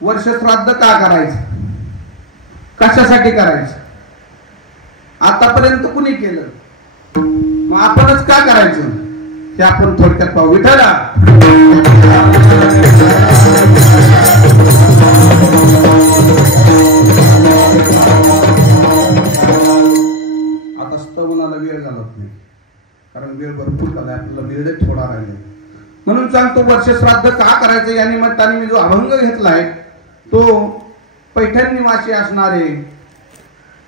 वर्ष श्राद्ध का करायचं, कशासाठी करायचं, आतापर्यंत कुणी केलं, मग आपणच का करायचं हे आपण थोडक्यात पाहू. विठ्ठला आता स्तवनाला वेळ घालत नाही, कारण वेळ भरपूर झाला, आपल्याला वेळ थोडा राहिले, म्हणून सांगतो वर्ष श्राद्ध का करायचं. या निमित्ताने मी जो अभंग घेतलाय तो पैठण निवासी असणारे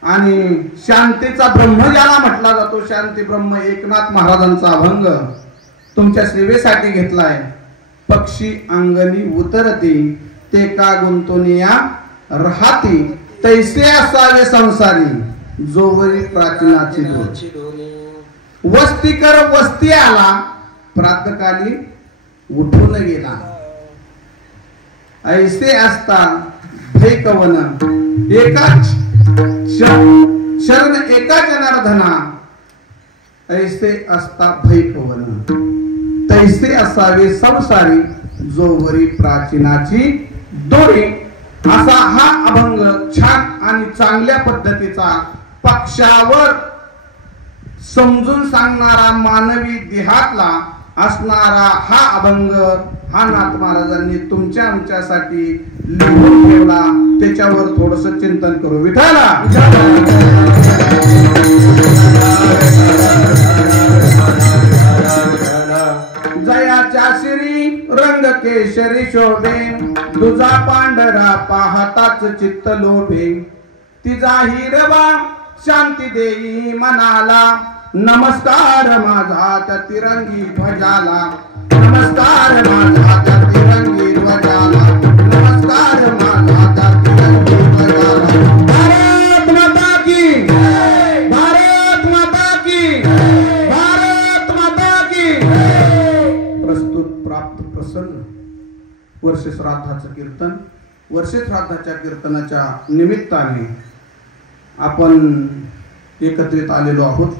आणि शांतीचा ब्रह्म ज्याला म्हटला जातो, शांती ब्रह्म एकनाथ महाराजांचा अभंग तुमच्या सेवेसाठी घेतलाय. पक्षी अंगणी उतरती ते का गुंतवणिया राहती, तैसे असावे संसारी जोवरी प्राचीनाची दोन. वस्ती कर वस्ती आला प्रातकाली उठून गेला, ऐसे असता भय कवन एकाच शरण एका जनार्दना, ऐसे असता भय कवन तैसे असावे संसारी जोवरी प्राचीनाची दोरी. असा हा अभंग छान आणि चांगल्या पद्धतीचा पक्षावर समजून सांगणारा मानवी देहातला असणारा हा अभंग हा नाथ महाराजांनी तुमच्या आमच्यासाठी लिहून ठेवला. त्याच्यावर थोडस चिंतन करू. विठाला जयाच्या श्री रंग केशरी शोभे, तुझा पांढरा पाहताच चित्त लोभे, तिचा हिरवा शांती देई मनाला, नमस्कार माझा त्या तिरंगी ध्वजाला, नमस्कार माझा त्या तिरंगी ध्वजाला, नमस्कार माझा त्या तिरंगी ध्वजाला. भारत माता की, भारत माता की, भारत माता की. प्रस्तुत प्राप्त प्रसन्न वर्ष श्राद्धाचं कीर्तन. वर्ष श्राद्धाच्या कीर्तनाच्या निमित्ताने आपण एकत्रित आलेलो आहोत.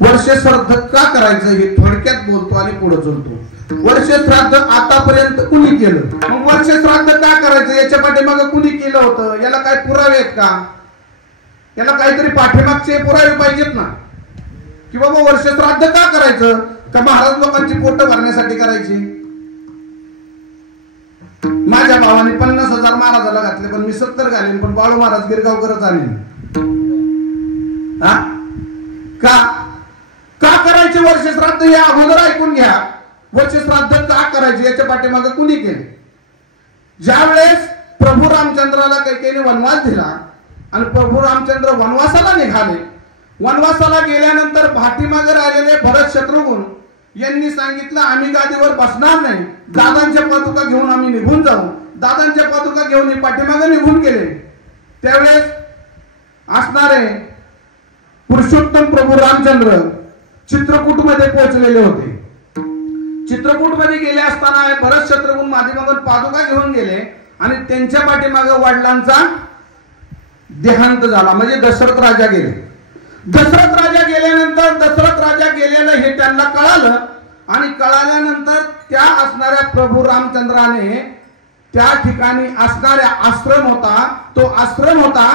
वर्ष श्राद्ध का करायचं हे थोडक्यात बोलतो आणि पुढे चलतो. वर्ष श्राद्ध आतापर्यंत कुणी केलं, मग वर्ष श्राद्ध का करायचं, याच्या पाठीमागे कुणी केलं होतं, याला काय पुरावे आहेत का, याला काहीतरी पाठीमागचे पुरावे पाहिजेत ना, की बाबा वर्ष श्राद्ध का करायचं, का महाराज लोकांची पोट भरण्यासाठी करायची. माझ्या भावाने 50,000 महाराजाला घातले, पण मी 70 घालेन, पण बाळू महाराज गिरगावकरच आणेन. का का करायचे वर्ष श्राद्ध हे अगोदर ऐकून घ्या. वर्ष श्राद्ध का करायचे याच्या पाठीमागे कुणी केले. ज्या वेळेस प्रभू रामचंद्राला कैकेयीने वनवास दिला आणि प्रभू रामचंद्र वनवासाला निघाले, वनवासाला गेल्यानंतर पाठीमागे राहिलेले भरत शत्रुघ्न यांनी सांगितलं आम्ही गादीवर बसणार नाही, दादांच्या पादुका घेऊन आम्ही निघून जाऊ. दादांच्या पादुका घेऊन पाठीमागे निघून गेले. त्यावेळेस असणारे पुरुषोत्तम प्रभू रामचंद्र चित्रकूट मध्ये पोहोचलेले होते. चित्रकूट मध्ये गेले असताना भरत शत्रुघ्न माधीमागून पादुका घेऊन गेले आणि त्यांच्या पाठीमागे वडिलांचा देहांत झाला, म्हणजे दशरथ राजा गेले. दशरथ राजा गेल्यानंतर दशरथ राजा गेलेलं हे त्यांना कळालं आणि कळाल्यानंतर त्या असणाऱ्या प्रभू रामचंद्राने त्या ठिकाणी असणाऱ्या आश्रम होता, तो आश्रम होता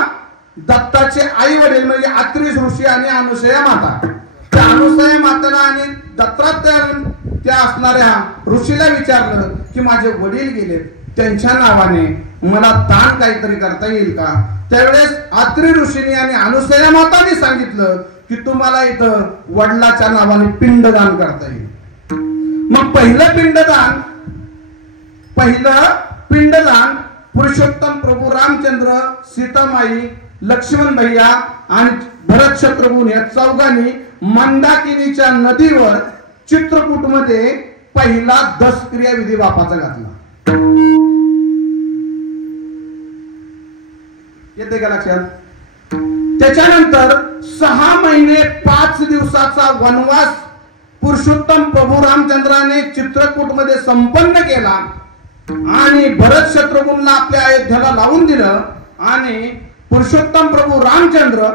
दत्ताचे आई वडील म्हणजे अत्रि ऋषी आणि अनुसया माता. त्या अनुसया मातेला आणि दत्तात्रय त्या असणाऱ्या ऋषीला विचारलं की माझे वडील गेले, त्यांच्या नावाने मला दान काहीतरी करता येईल का. त्यावेळेस अत्रि ऋषीने आणि अनुसया माताने सांगितलं की तुम्हाला इथं वडिलाच्या नावाने पिंडदान करता येईल. मग पहिलं पिंडदान पुरुषोत्तम प्रभू रामचंद्र, सीतामाई, लक्ष्मण भैया आणि भरत शत्रुघ्न या चौघांनी मंदाकिनीच्या नदीवर चित्रकूट मध्ये पहिला 10 क्रियाविधी बापाचा घातला. येते का लक्षात. त्याच्यानंतर 6 महिने 5 दिवसाचा वनवास पुरुषोत्तम प्रभू रामचंद्राने चित्रकूट मध्ये संपन्न केला आणि भरत शत्रुघ्नला आपल्या अयोध्येला लावून दिलं आणि पुरुषोत्तम प्रभू रामचंद्र,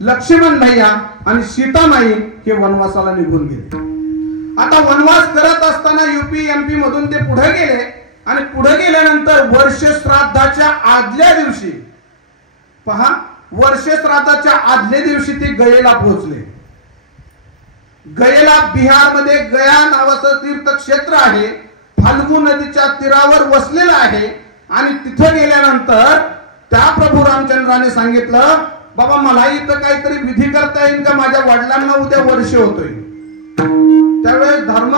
लक्ष्मण भैया आणि सीतामाई हे वनवासाला निघून गेले. आता वनवास करत असताना UP MP मधून ते पुढे गेले आणि पुढे गेल्यानंतर वर्ष श्राद्ध आदल्या दिवशी पहा, वर्ष श्राद्धाच्या आदल्या दिवशी ते गयेला पोहोचले. गयेला बिहारमध्ये गया नावाचं तीर्थक्षेत्र आहे, फाल्गु नदीच्या तीरावर वसलेलं आहे. आणि तिथं गेल्यानंतर त्या प्रभू रामचंद्राने सांगितलं, बाबा मला इथं काहीतरी विधी करता येईल का, माझ्या वडिलांना उद्या वर्ष होतोय. त्यावेळेस धर्म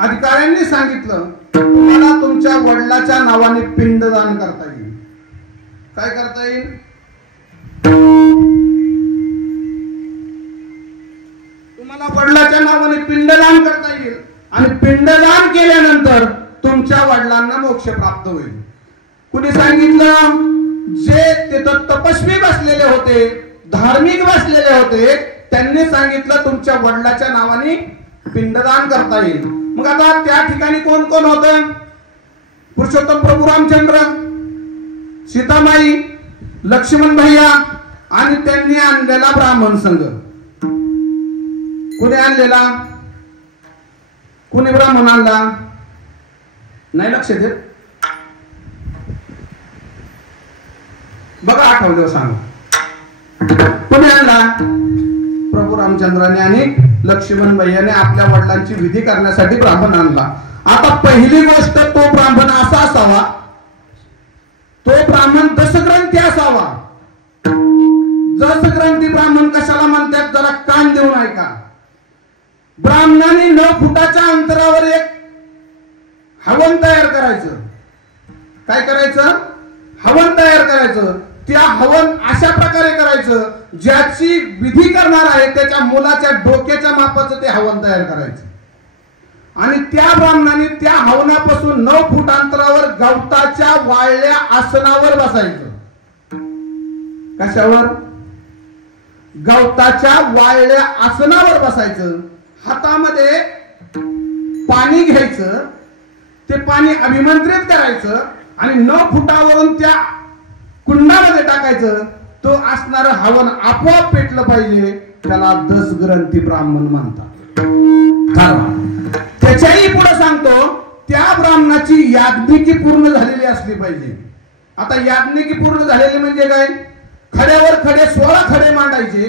अधिकाऱ्यांनी सांगितलं, तुम्हाला तुमच्या वडिलाच्या नावाने पिंडदान करता येईल. काय करता येईल? तुम्हाला वडिलाच्या नावाने पिंडदान करता येईल. आणि पिंडदान केल्यानंतर तुमच्या वडिलांना मोक्ष प्राप्त होईल. कुणी सांगितलं? जे तिथं तपस्वी बसलेले होते, धार्मिक बसलेले होते, त्यांनी सांगितलं तुमच्या वडिलाच्या नावाने पिंडदान करता येईल. मग आता त्या ठिकाणी कोण कोण होतं? पुरुषोत्तम प्रभू रामचंद्र, सीतामाई, लक्ष्मण भैया आणि त्यांनी आणलेला ब्राह्मण संघ. कुणी आणलेला? कुणी ब्राह्मण आणला? नाही लक्ष देत? बघा आठवलं सांगा. कुणी आणला? प्रभू रामचंद्राने आणि लक्ष्मण भैयाने आपल्या वडिलांची विधी करण्यासाठी ब्राह्मण आणला. आता पहिली गोष्ट, तो ब्राह्मण असा असावा, तो ब्राह्मण दशग्रंथी असावा. दशग्रंथी ब्राह्मण कशाला म्हणतात? जरा कान देऊन ऐका. ब्राह्मणाने 9 फुटाच्या अंतरावर एक हवन तयार करायचं. काय करायचं? हवन तयार करायचं. त्या हवन अशा प्रकारे करायचं, ज्याची विधी करणार आहे त्याच्या मुलाच्या डोक्याच्या मापाचं ते हवन तयार करायचं. आणि त्या ब्राह्मणाने त्या हवनापासून 9 फूट अंतरावर गवताच्या वाळल्या आसनावर बसायचं. कशावर? गवताच्या वाळल्या आसनावर बसायचं. हातामध्ये पाणी घ्यायचं, ते पाणी अभिमंत्रित करायचं आणि 9 फुटावरून त्या कुंडामध्ये टाकायचं. तो असणारं हवन आपोआप पेटलं पाहिजे. त्याला दशग्रंथी ब्राह्मण म्हणतात. त्याच्याही पुढे सांगतो, त्या ब्राह्मणाची याज्ञिकी पूर्ण झालेली असली पाहिजे. आता याज्ञिकी पूर्ण झालेली म्हणजे काय? खड्यावर खडे 16 खडे मांडायचे.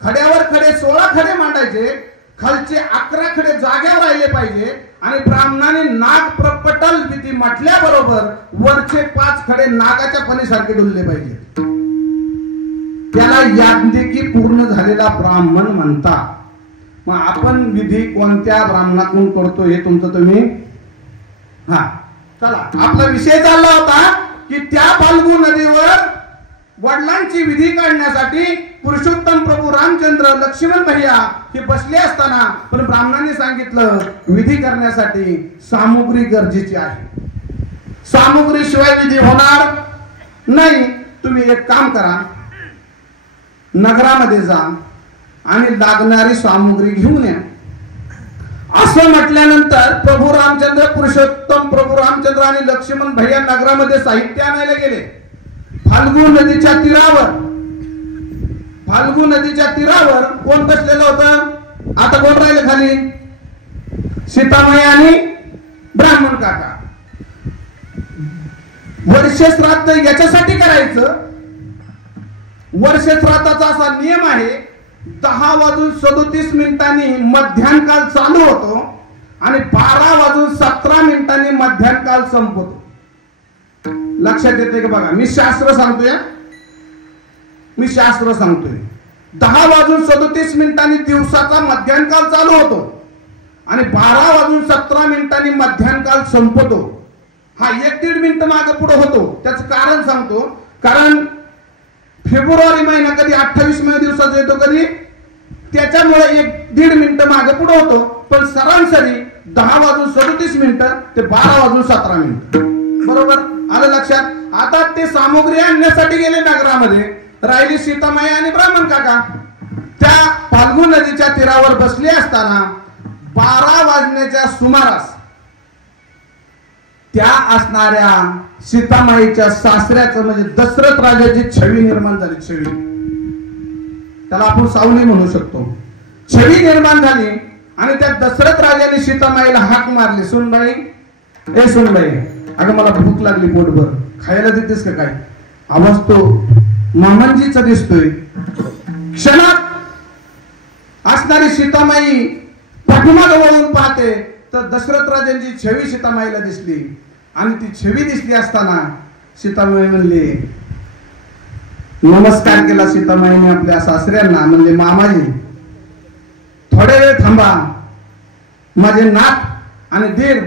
खड्यावर खडे 16 खडे मांडायचे. खालचे 11 खडे जाग्यावर राहिले पाहिजे. आणि ब्राह्मणाने नाग प्रपटल विधी म्हटल्याबरोबर वरचे 5 खडे नागाच्या फणीसारखे डुलले पाहिजे. त्याला याज्ञिकी पूर्ण झालेला ब्राह्मण म्हणतात. मग आपण विधी कोणत्या ब्राह्मणाकडून करतो हे तुमचं तुम्ही चला. आपला विषय चालला होता की त्या फाल्गु नदीवर वडिलांची विधी काढण्यासाठी पुरुषोत्तम प्रभू रामचंद्र, लक्ष्मण भैया हे बसले असताना पण ब्राह्मणांनी सांगितलं विधी करण्यासाठी सामुग्री गरजेची आहे. सामुग्री शिवाय विधी होणार नाही. तुम्ही एक काम करा, नगरामध्ये जा आणि लागणारी सामुग्री घेऊन या. असं म्हटल्यानंतर प्रभू रामचंद्र, पुरुषोत्तम प्रभू रामचंद्र आणि लक्ष्मण भैया नगरामध्ये साहित्य आणायला गेले. फाल्गु नदीच्या तीरावर, फाल्गु नदीच्या तीरावर कोण बसलेलं होतं? आता कोण राहिले खाली? सीतामाई आणि ब्राह्मण काका. वर्ष श्राद्ध याच्यासाठी करायचं. वर्ष श्राद्धाचा असा नियम आहे, 10:37 मध्यान्ह काल चालू होतो आणि 12:17 मध्यान्ह काल संपतो. लक्षात येते का? बघा, मी शास्त्र सांगतोय. 10:37 दिवसाचा मध्यान्ह काल चालू होतो आणि 12:17 मध्यान्ह काल संपतो. हा 1-1.5 मिनिट मागे पुढे होतो. त्याचं कारण सांगतो. कारण फेब्रुवारी महिना कधी 28 दिवसाचा येतो, कधी त्याच्यामुळे 1-1.5 मिनिट मागे पुढे होतो. पण सरासरी 10:37 ते 12:17. बरोबर आलं लक्षात? आता ते सामुग्री आणण्यासाठी गेले नगरामध्ये. राहिली सीतामाई आणि ब्राह्मण काका. त्या फाल्गु नदीच्या तीरावर बसले असताना 12 वाजण्याच्या सुमारास त्या असणाऱ्या सीतामाईच्या सासऱ्याचं म्हणजे दशरथ राजाची छवी निर्माण झाली. छवी, त्याला आपण सावली म्हणू शकतो. छवी निर्माण झाली आणि त्या दशरथ राजाने सीतामाईला हाक मारली, सुनबाई, ए सुनबाई, अगं मला भूक लागली पोटभर. खायला देतेस का काय? आवाज तो मामांजीचा दिसतोय. क्षणात असणारी सीतामाई पाठीमागे वळून पाहते तर दशरथ राजांची छवी सीतामाईला दिसली. आणि ती छवी दिसली असताना सीतामाई म्हणली, नमस्कार केला सीतामाईने आपल्या सासऱ्यांना. म्हणले, मामाजी थोडे वेळ थांबा, माझे नाथ आणि दीर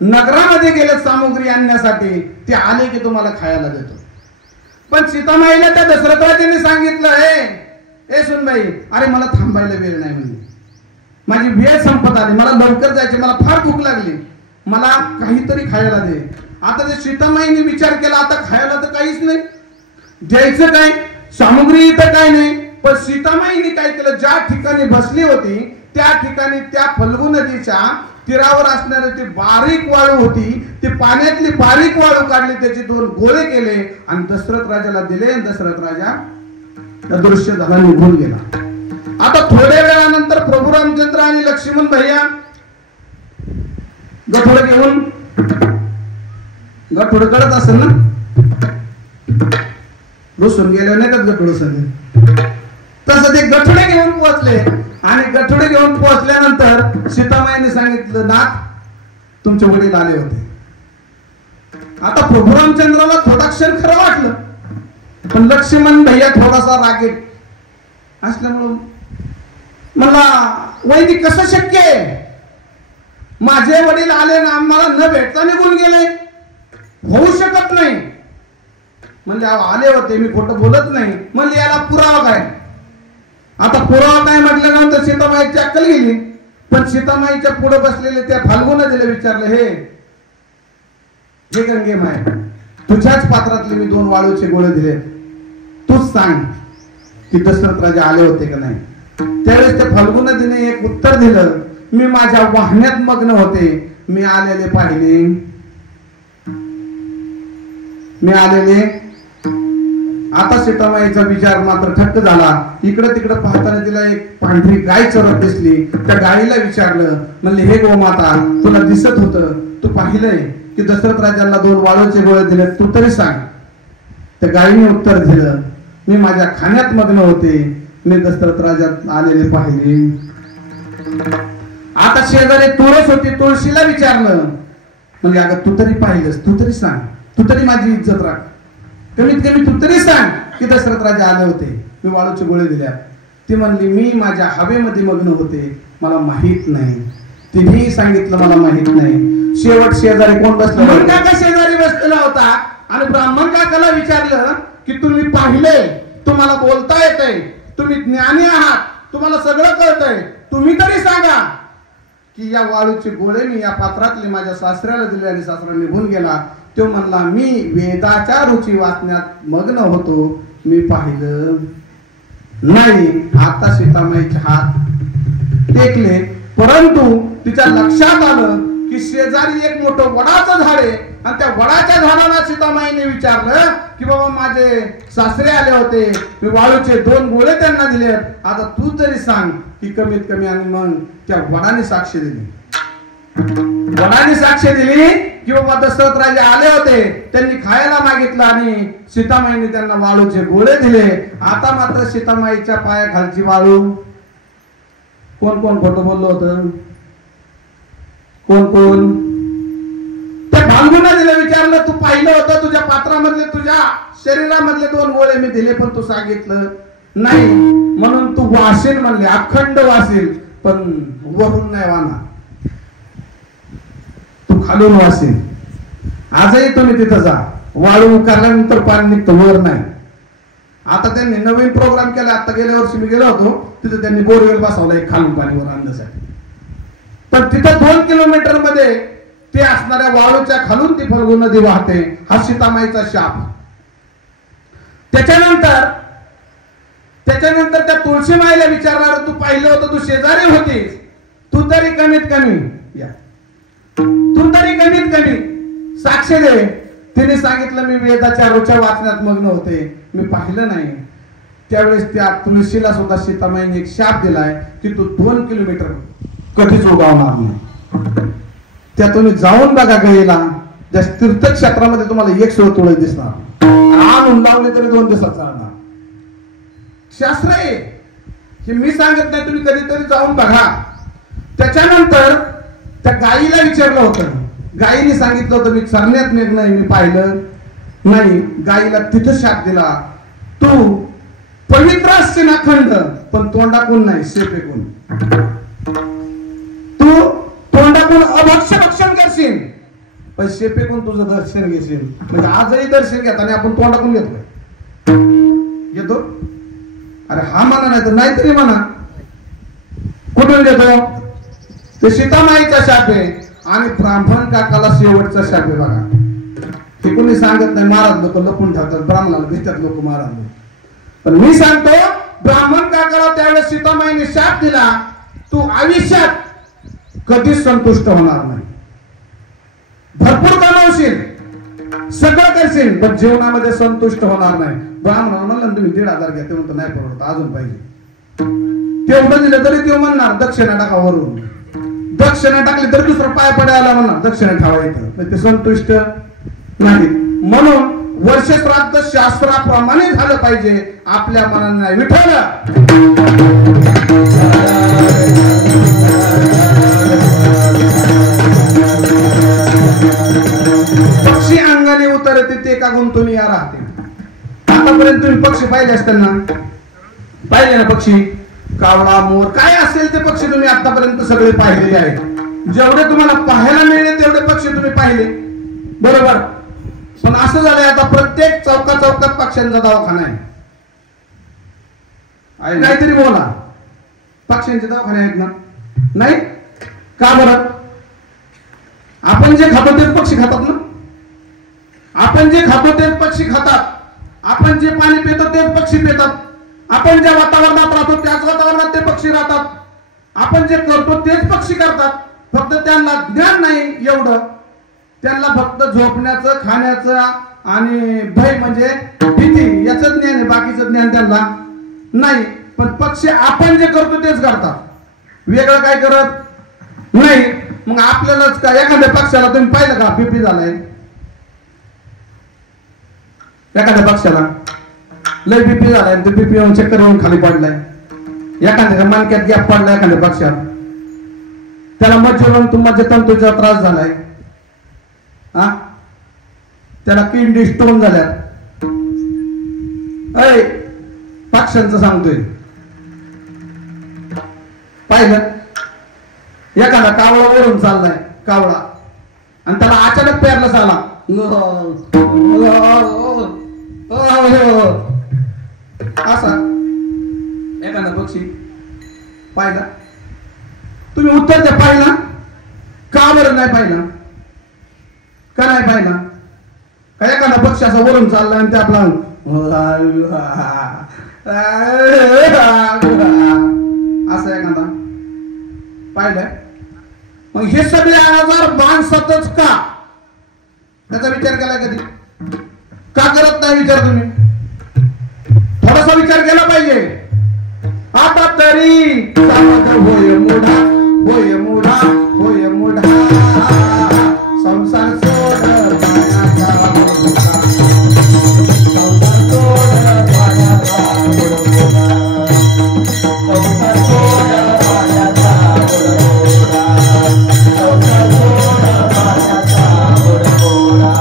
नगरामध्ये गेले सामुग्री आणण्यासाठी, ते आले की तुम्हाला खायला देतो. पण सीतामाईला त्या दशरथ राजांनी सांगितलं, ए सुनबाई, अरे मला थांबायला वेळ नाही, म्हणजे माझी वेळ संपत आली, मला लवकर जायचे, मला फार भूक लागली, मला काहीतरी खायला दे. आता ते सीतामाईने विचार केला, आता खायला तर काहीच नाही, द्यायचं काय, सामुग्री इथं काय नाही. पण सीतामाईने काय केलं, ज्या ठिकाणी बसली होती त्या ठिकाणी त्या फल्गु नदीच्या तीरावर असणारी ती बारीक वाळू होती, ती पाण्यातली बारीक वाळू काढली, त्याचे 2 गोळे केले आणि दशरथ राजाला दिले. दशरथ राजा अदृश्य झाला, निघून गेला. आता थोड्या वेळानंतर प्रभू रामचंद्र आणि लक्ष्मण भैया गठोड घेऊन, गठोड कळत असेल ना, रुसून गेले नाही का गठोड सगळे, तसं ते गठोडे घेऊन पोहोचले. आणि गठोडे घेऊन पोहोचल्यानंतर सीतामाईने सांगितलं, नाथ तुमचे वडील आले होते. आता प्रभू रामचंद्राला थोडा क्षण खरं वाटलं, पण लक्ष्मण भैया थोडासा रागीट असल्यामुळं मला, वहिनी कसं शक्य आहे, माझे वडील आले ना आम्हाला न भेटता निघून गेले, होऊ शकत नाही. म्हणजे आले होते, मी खोटं बोलत नाही. म्हणजे याला पुरावा काय? आता पुरावा काय म्हटल्यानंतर सीतामाईची अक्कल गेली. पण सीतामाईच्या पुढे बसलेले त्या फाल्गु नदीला विचारलं, हे गंगे माय, तुझ्याच पात्रातले मी 2 वाळूचे गोळे दिले, तूच सांग की दशरथ राजा आले होते का नाही. त्यावेळेस त्या फाल्गु नदीने एक उत्तर दिलं, मी माझ्या वाहण्यात मग्न होते, मी आलेले पाहिले, मी आलेले. आता सीतामाईचा विचार मात्र ठक्क झाला. इकडे तिकडे पाहताना तिला एक पांढरी गाय चरत दिसली. त्या गायीला विचारलं, म्हणले, हे गोमाता, तुला दिसत होतं, तू पाहिलंय की दशरथ राजांना 2 वाळूचे गोळे दिले, तू तरी सांग. त्या गायीने उत्तर दिलं, मी माझ्या खाण्यात मग्न होते, मी दशरथ राजा आलेले पाहिले. आता शेजारी तुळस होती, तुळशीला विचारलं, म्हणजे अगं तू तरी पाहिलंस, तू तरी सांग, तू तरी माझी इज्जत राख, कमीत कमी तू तरी सांग की दशरथ राजा आले होते, मी वाळूचे गोळे दिल्या. ती म्हणली, मी माझ्या हवेमध्ये मग्न होते, मला माहित नाही. तिनेही सांगितलं, मला माहित नाही. शेवट शेजारी कोण बसलं? ब्राह्मण काका शेजारी बसलेला होता. आणि ब्राह्मण काकाला विचारलं की तुम्ही पाहिलंय, तुम्हाला बोलता येतंय, तुम्ही ज्ञानी आहात, तुम्हाला सगळं कळतंय, तुम्ही तरी सांगा की या वाळूचे गोळे मी या पात्रातले माझ्या सासऱ्याला दिले आणि सासरा निघून गेला. तो म्हणला, मी वेदाच्या रुची वाचण्यात मग्न होतो, मी पाहिलं नाही. आता सीतामाईचे हात टेकले, परंतु तिच्या लक्षात आलं की शेजारी एक मोठं वडाचं झाड आहे आणि त्या वडाच्या झाडाला सीतामाईने विचारलं की बाबा माझे सासरे आले होते, मी वाळूचे 2 गोळे त्यांना दिले, आता तू तरी सांग की कमीत कमी. आणि मग त्या वडाने साक्ष दिली, वडाने साक्ष दिली की बाबा दशरथ राजे आले होते, त्यांनी खायला मागितलं आणि सीतामाईने त्यांना वाळूचे गोळे दिले. आता मात्र सीतामाईच्या पायाखालची वाळू, कोण कोण खोटं बोललो होतं, कोण कोण? त्या फाल्गु नदीला विचारलं, तू पाहिलं होतं, तुझ्या पात्रामधले, तुझ्या शरीरामधले 2 गोळे मी दिले, पण तू सांगितलं नाही, म्हणून तू वासील म्हणले, अखंड वासील, पण वरून नाही वाहणार, तू खालून वासील. आजही तुम्ही तिथं जा, वाळू उकारल्यानंतर पाणी निघतं, वर नाही. आता त्यांनी नवीन प्रोग्राम केला. आता गेल्या वर्षी मी गेलो होतो, तिथं त्यांनी बोरवेल बसवला एक खालून पाणी वर आणण्यासाठी. पण तिथं 2 किलोमीटर मध्ये ते असणाऱ्या वाळूच्या खालून ती फाल्गु नदी वाहते. हा सीतामाईचा शाप. त्याच्यानंतर त्या तुळशीमाईला विचारणार, तू पाहिलं होतं, तू शेजारी होतीस, तू तरी कमीत कमी साक्ष दे. तिने सांगितलं, मी वेदाच्या रोच्या वाचण्यात मग्न होते, मी पाहिलं नाही. त्यावेळेस त्या तुळशीला सुद्धा सीतामाईने एक शाप दिलाय की तू 2 किलोमीटर कधीच उगावणार नाही. त्यातून जाऊन बघा गईला, त्या तीर्थक्षेत्रामध्ये तुम्हाला एक सोळ तुळस दिसणार, आणून लावले तरी 2 दिवसात चालणार. शास्त्र आहे हे, मी सांगत नाही, तुम्ही कधीतरी जाऊन बघा. त्याच्यानंतर त्या गायीला विचारलं होतं, गायीने सांगितलं होतं मी चरण्यात नेत नाही, मी पाहिलं नाही. गायीला तिथं शाप दिला, तू पवित्र असते ना खंड, पण तोंडाकून नाही शेपेकून. तू तोंडाकून अभक्ष भक्षण करशील, पण शेपेकून तुझं दर्शन घेशील. म्हणजे आजही दर्शन घेताना आपण तोंडाकून घेतो. अरे हा म्हणा, नाही तर नाहीतरी म्हणा. कुठून घेतो? ते सीतामाईचा शाप आहे आणि ब्राह्मण काकाला शेवटचा शाप आहे बघा. हे कोणी सांगत नाही, महाराज लोक लपून ठेवतात, ब्राह्मणाला भेटतात लोक महाराज. पण मी सांगतो, ब्राह्मण काकाला त्यावेळेस सीतामाईने शाप दिला, तू आयुष्यात कधीच संतुष्ट होणार नाही. भरपूर कमावशील, सगळं करशील, पण जीवनामध्ये संतुष्ट होणार नाही. ब्राह्मणाला म्हणलं तुम्ही 1,500 घ्या, ते म्हणतो नाही परवडत, अजून पाहिजे. तेवढं दिलं तरी ते म्हणणार दक्षिणा टाका वरून. दक्षिणा टाकली तर दुसरं पाय पडायला म्हणणार दक्षिणा ठेवायचं, ते संतुष्ट नाही. म्हणून वर्ष श्राद्ध शास्त्राप्रमाणे झालं पाहिजे, आपल्या मनाने नाही. विठ्ठल पक्षी अंगाने उतरते ते का गुंतून या राहते. आतापर्यंत तुम्ही पक्षी पाहिले असतील ना, पाहिले ना पक्षी, कावळा, मोर, काय असेल ते पक्षी तुम्ही आतापर्यंत सगळे पाहिलेले आहेत. जेवढे तुम्हाला पाहायला मिळेल तेवढे पक्षी तुम्ही पाहिले, बरोबर. पण असं झालंय आता प्रत्येक चौकात पक्ष्यांचा दवाखाना आहे. काहीतरी बोला, पक्ष्यांचे दवाखाने आहेत ना? नाही का बरं? आपण जे खातो तेच पक्षी खातात ना. आपण जे खातो तेच पक्षी खातात. आपण जे पाणी पितो तेच पक्षी पितात. आपण ज्या वातावरणात राहतो त्याच वातावरणात ते पक्षी राहतात. आपण जे करतो तेच पक्षी करतात. फक्त त्यांना ज्ञान नाही एवढं, त्यांना फक्त झोपण्याचं, खाण्याचं आणि भय म्हणजे भीती याचं ज्ञान आहे, बाकीचं ज्ञान त्यांना नाही. पण पक्षी आपण जे करतो तेच करतात, वेगळं काय करत नाही. मग आपल्यालाच का एखाद्या पक्षाला तुम्ही पाहिलं का बीपी झालाय? एखाद्या पक्षाला लय बीपी झालाय, ते बीपी येऊन चक्कर येऊन खाली पडलाय, एखाद्याच्या मानक्यात गॅप पडलाय, एखाद्या पक्षात त्याला मज्जा तंतूचा त्रास झालाय, त्याला किडनी स्टोन झाल्यात. पक्ष्यांचं सांगतोय, पाहिलं एखादा कावळा वरून चाललाय, कावळा, आणि त्याला अचानक पेरलं झाला असा एखादा पक्षी पाहिला. तुम्ही उत्तर द्या, पाहिला का बरं नाही पाहिला? का नाही पाहिला? का एखादा पक्षी असा वरून चालला आणि ते आपला असं एखादा पाहिलंय? मग हे सगळे आजार माणसातच का? त्याचा विचार केला कधी? का करत नाही विचार तुम्ही? थोडासा विचार केला पाहिजे. आता तरी होय मुढा, होय मुढा, होय मुढा, संसार सोड पाण्याचा मुढा, संसार सोड पाण्याचा मुढा, संसार सोड पाण्याचा मुढा, संसार सोड पाण्याचा मुढा.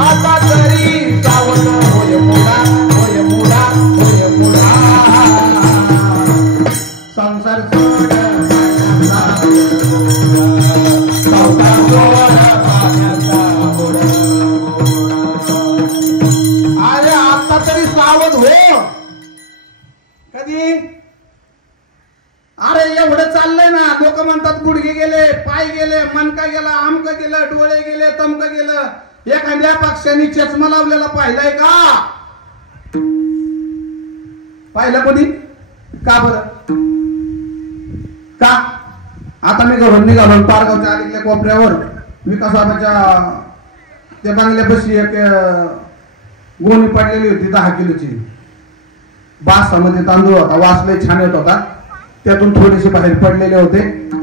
आता तरी सावध होय मुढा, होय मुढा, होय मुढा, संसार सोड पाण्याचा अरे आता तरी सावध हो. कधी? अरे एवढं चाललंय ना, लोक म्हणतात गुडघे गेले, पाय गेले, मनका गेला, आमक गेलं, डोळे गेले, तमक गेलं. एखाद्या पक्षाने चष्मा लावलेला पाहिलाय का? पाहिलं कोणी? का बरं? का? आता मी घरून निघालो, पारगावच्या अलीकडल्या कोपऱ्यावर विकासाबाच्या त्या बांगल्यापाशी एक गोणी पडलेली होती 10 किलोची. बासामध्ये तांदूळ होता, वास लय छान येत होता. त्यातून थोडेसे बाहेर पडलेले होते,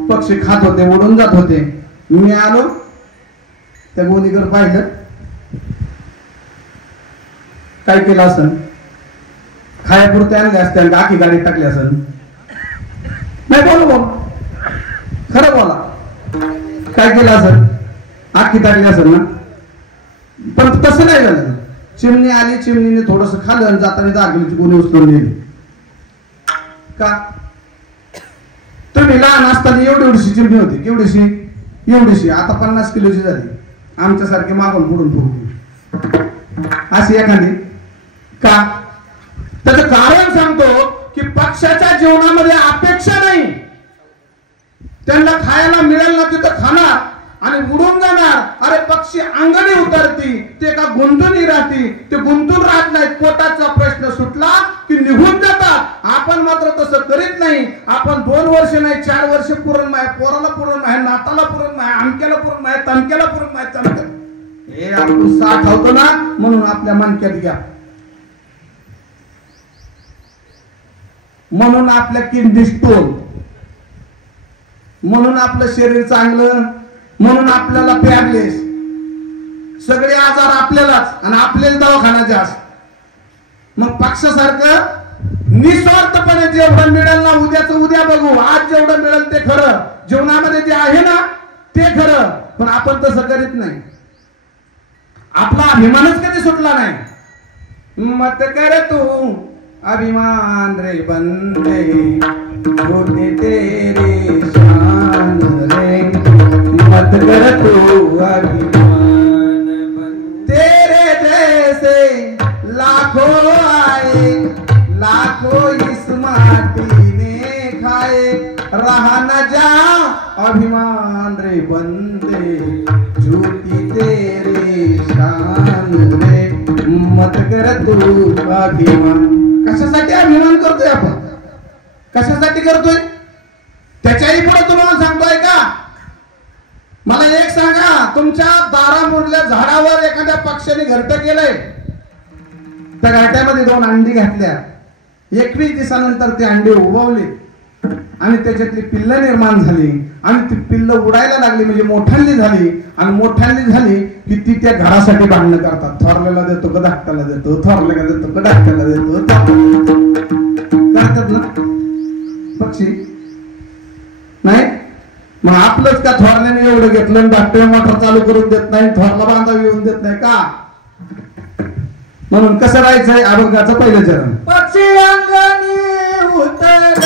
पक्षी खात होते, उडून जात होते. मी आलो, त्या गोलीकडे पाहिलं, काय केलं असं, खायापुरते आणले असते आखी गाडीत टाकली असं. नाही बोल खरं बोला, काय केलं असं, आखी टाकली असेल ना. पण तसं नाही झालं. चिमणी आली, चिमणीने थोडस खाल्लं आणि जाताना दाखवली गोणी उचलून नेली. का तुम्ही लहान असताना एवढीशी चिमणी होती, केवढीशी, एवढीशी, आता 50 किलोची झाली. आमच्यासारखे मागून पुढून फुगली अशी एखादी. का त्याचं कारण सांगतो की पक्षाच्या जीवनामध्ये अपेक्षा नाही. त्यांना खायला मिळेल ना तिथं खाणार आणि उडून जाणार. अरे पक्षी अंगणी उतरती, ते का गुंतून राहती, ते गुंतून राहत नाहीत. पोटाचा प्रश्न सुटला की निघून जातात. आपण मात्र तसं करीत नाही. आपण 2 वर्ष नाही 4 वर्ष पुरण माय, पोराला पुरण माय, नाताला पुरण माय, आमक्याला पुरण माय, तमक्याला पुरण माय चालत. हे आपण साठ होतो ना, म्हणून आपल्या मनक्यात घ्या, म्हणून आपल्या किडनी स्टोन, म्हणून आपलं शरीर चांगलं, म्हणून आपल्याला पॅरलेस, सगळे आजार आपल्यालाच आणि आपल्याला दवाखाना जास्त. मग पक्षासारखं निस्वार्थपणे जेवढं मिळेल ना, उद्याचं उद्या बघू, आज जेवढं मिळेल ते खरं, जीवनामध्ये जे आहे ना ते खरं. पण आपण तसं करीत नाही. आपला अभिमानच कधी सुटला नाही. मत कर तू अभिमान रे बंदे, होते तेरे शान रे, मत कर तू अभिमान. तेरे जैसे लाखों आए, लाखों इस माटी ने खाए, रहा न जा अभिमान रे बंदे, झूठी तेरी शान रे, मत कर तू अभिमान. कशासाठी अभिमान करतोय आपण, कशासाठी करतोय, त्याच्याही पुढे तुम्हाला सांगतोय का. मला एक सांगा, तुमच्या दारामोरल्या झाडावर एखाद्या पक्षाने घरटं केलंय, त्या घरट्यामध्ये 2 अंडी घातल्या, 21 दिवसानंतर ते अंडे उगवले आणि त्याच्यातली पिल्ल निर्माण झाली आणि ती पिल्ल उडायला लागली, म्हणजे मोठ्यांनी झाली. आणि मोठ्यांनी झाली की ती त्या घरासाठी भांडणं करतात. थोरल्याला देतो का धाकट्याला देतो, थोरल्याला देतो का धाकट्याला देतो, करतात ना पक्षी. नाही मग आपलंच का थोरल्याने एवढं घेतलं आणि धाकट्याला मोटर चालू करून देत नाही, थोरला बांधाव येऊन देत नाही का. म्हणून कसं राहायचंय, अभंगाचं पहिलं चरण. पक्षी अंगणी उतरली,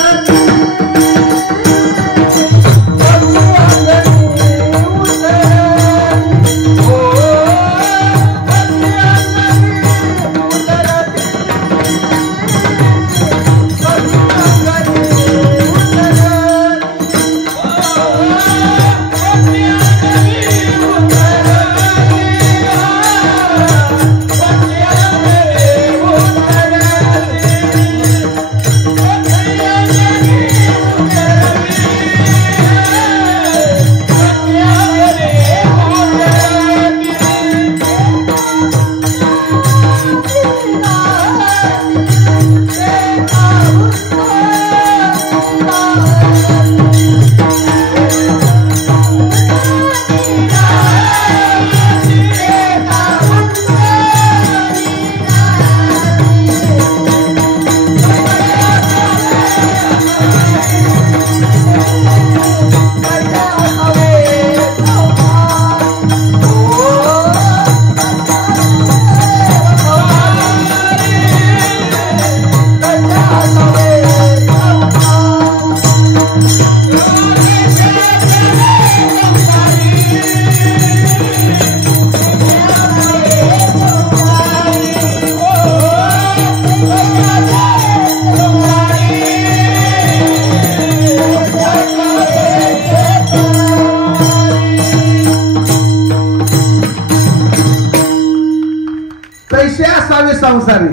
संसारी.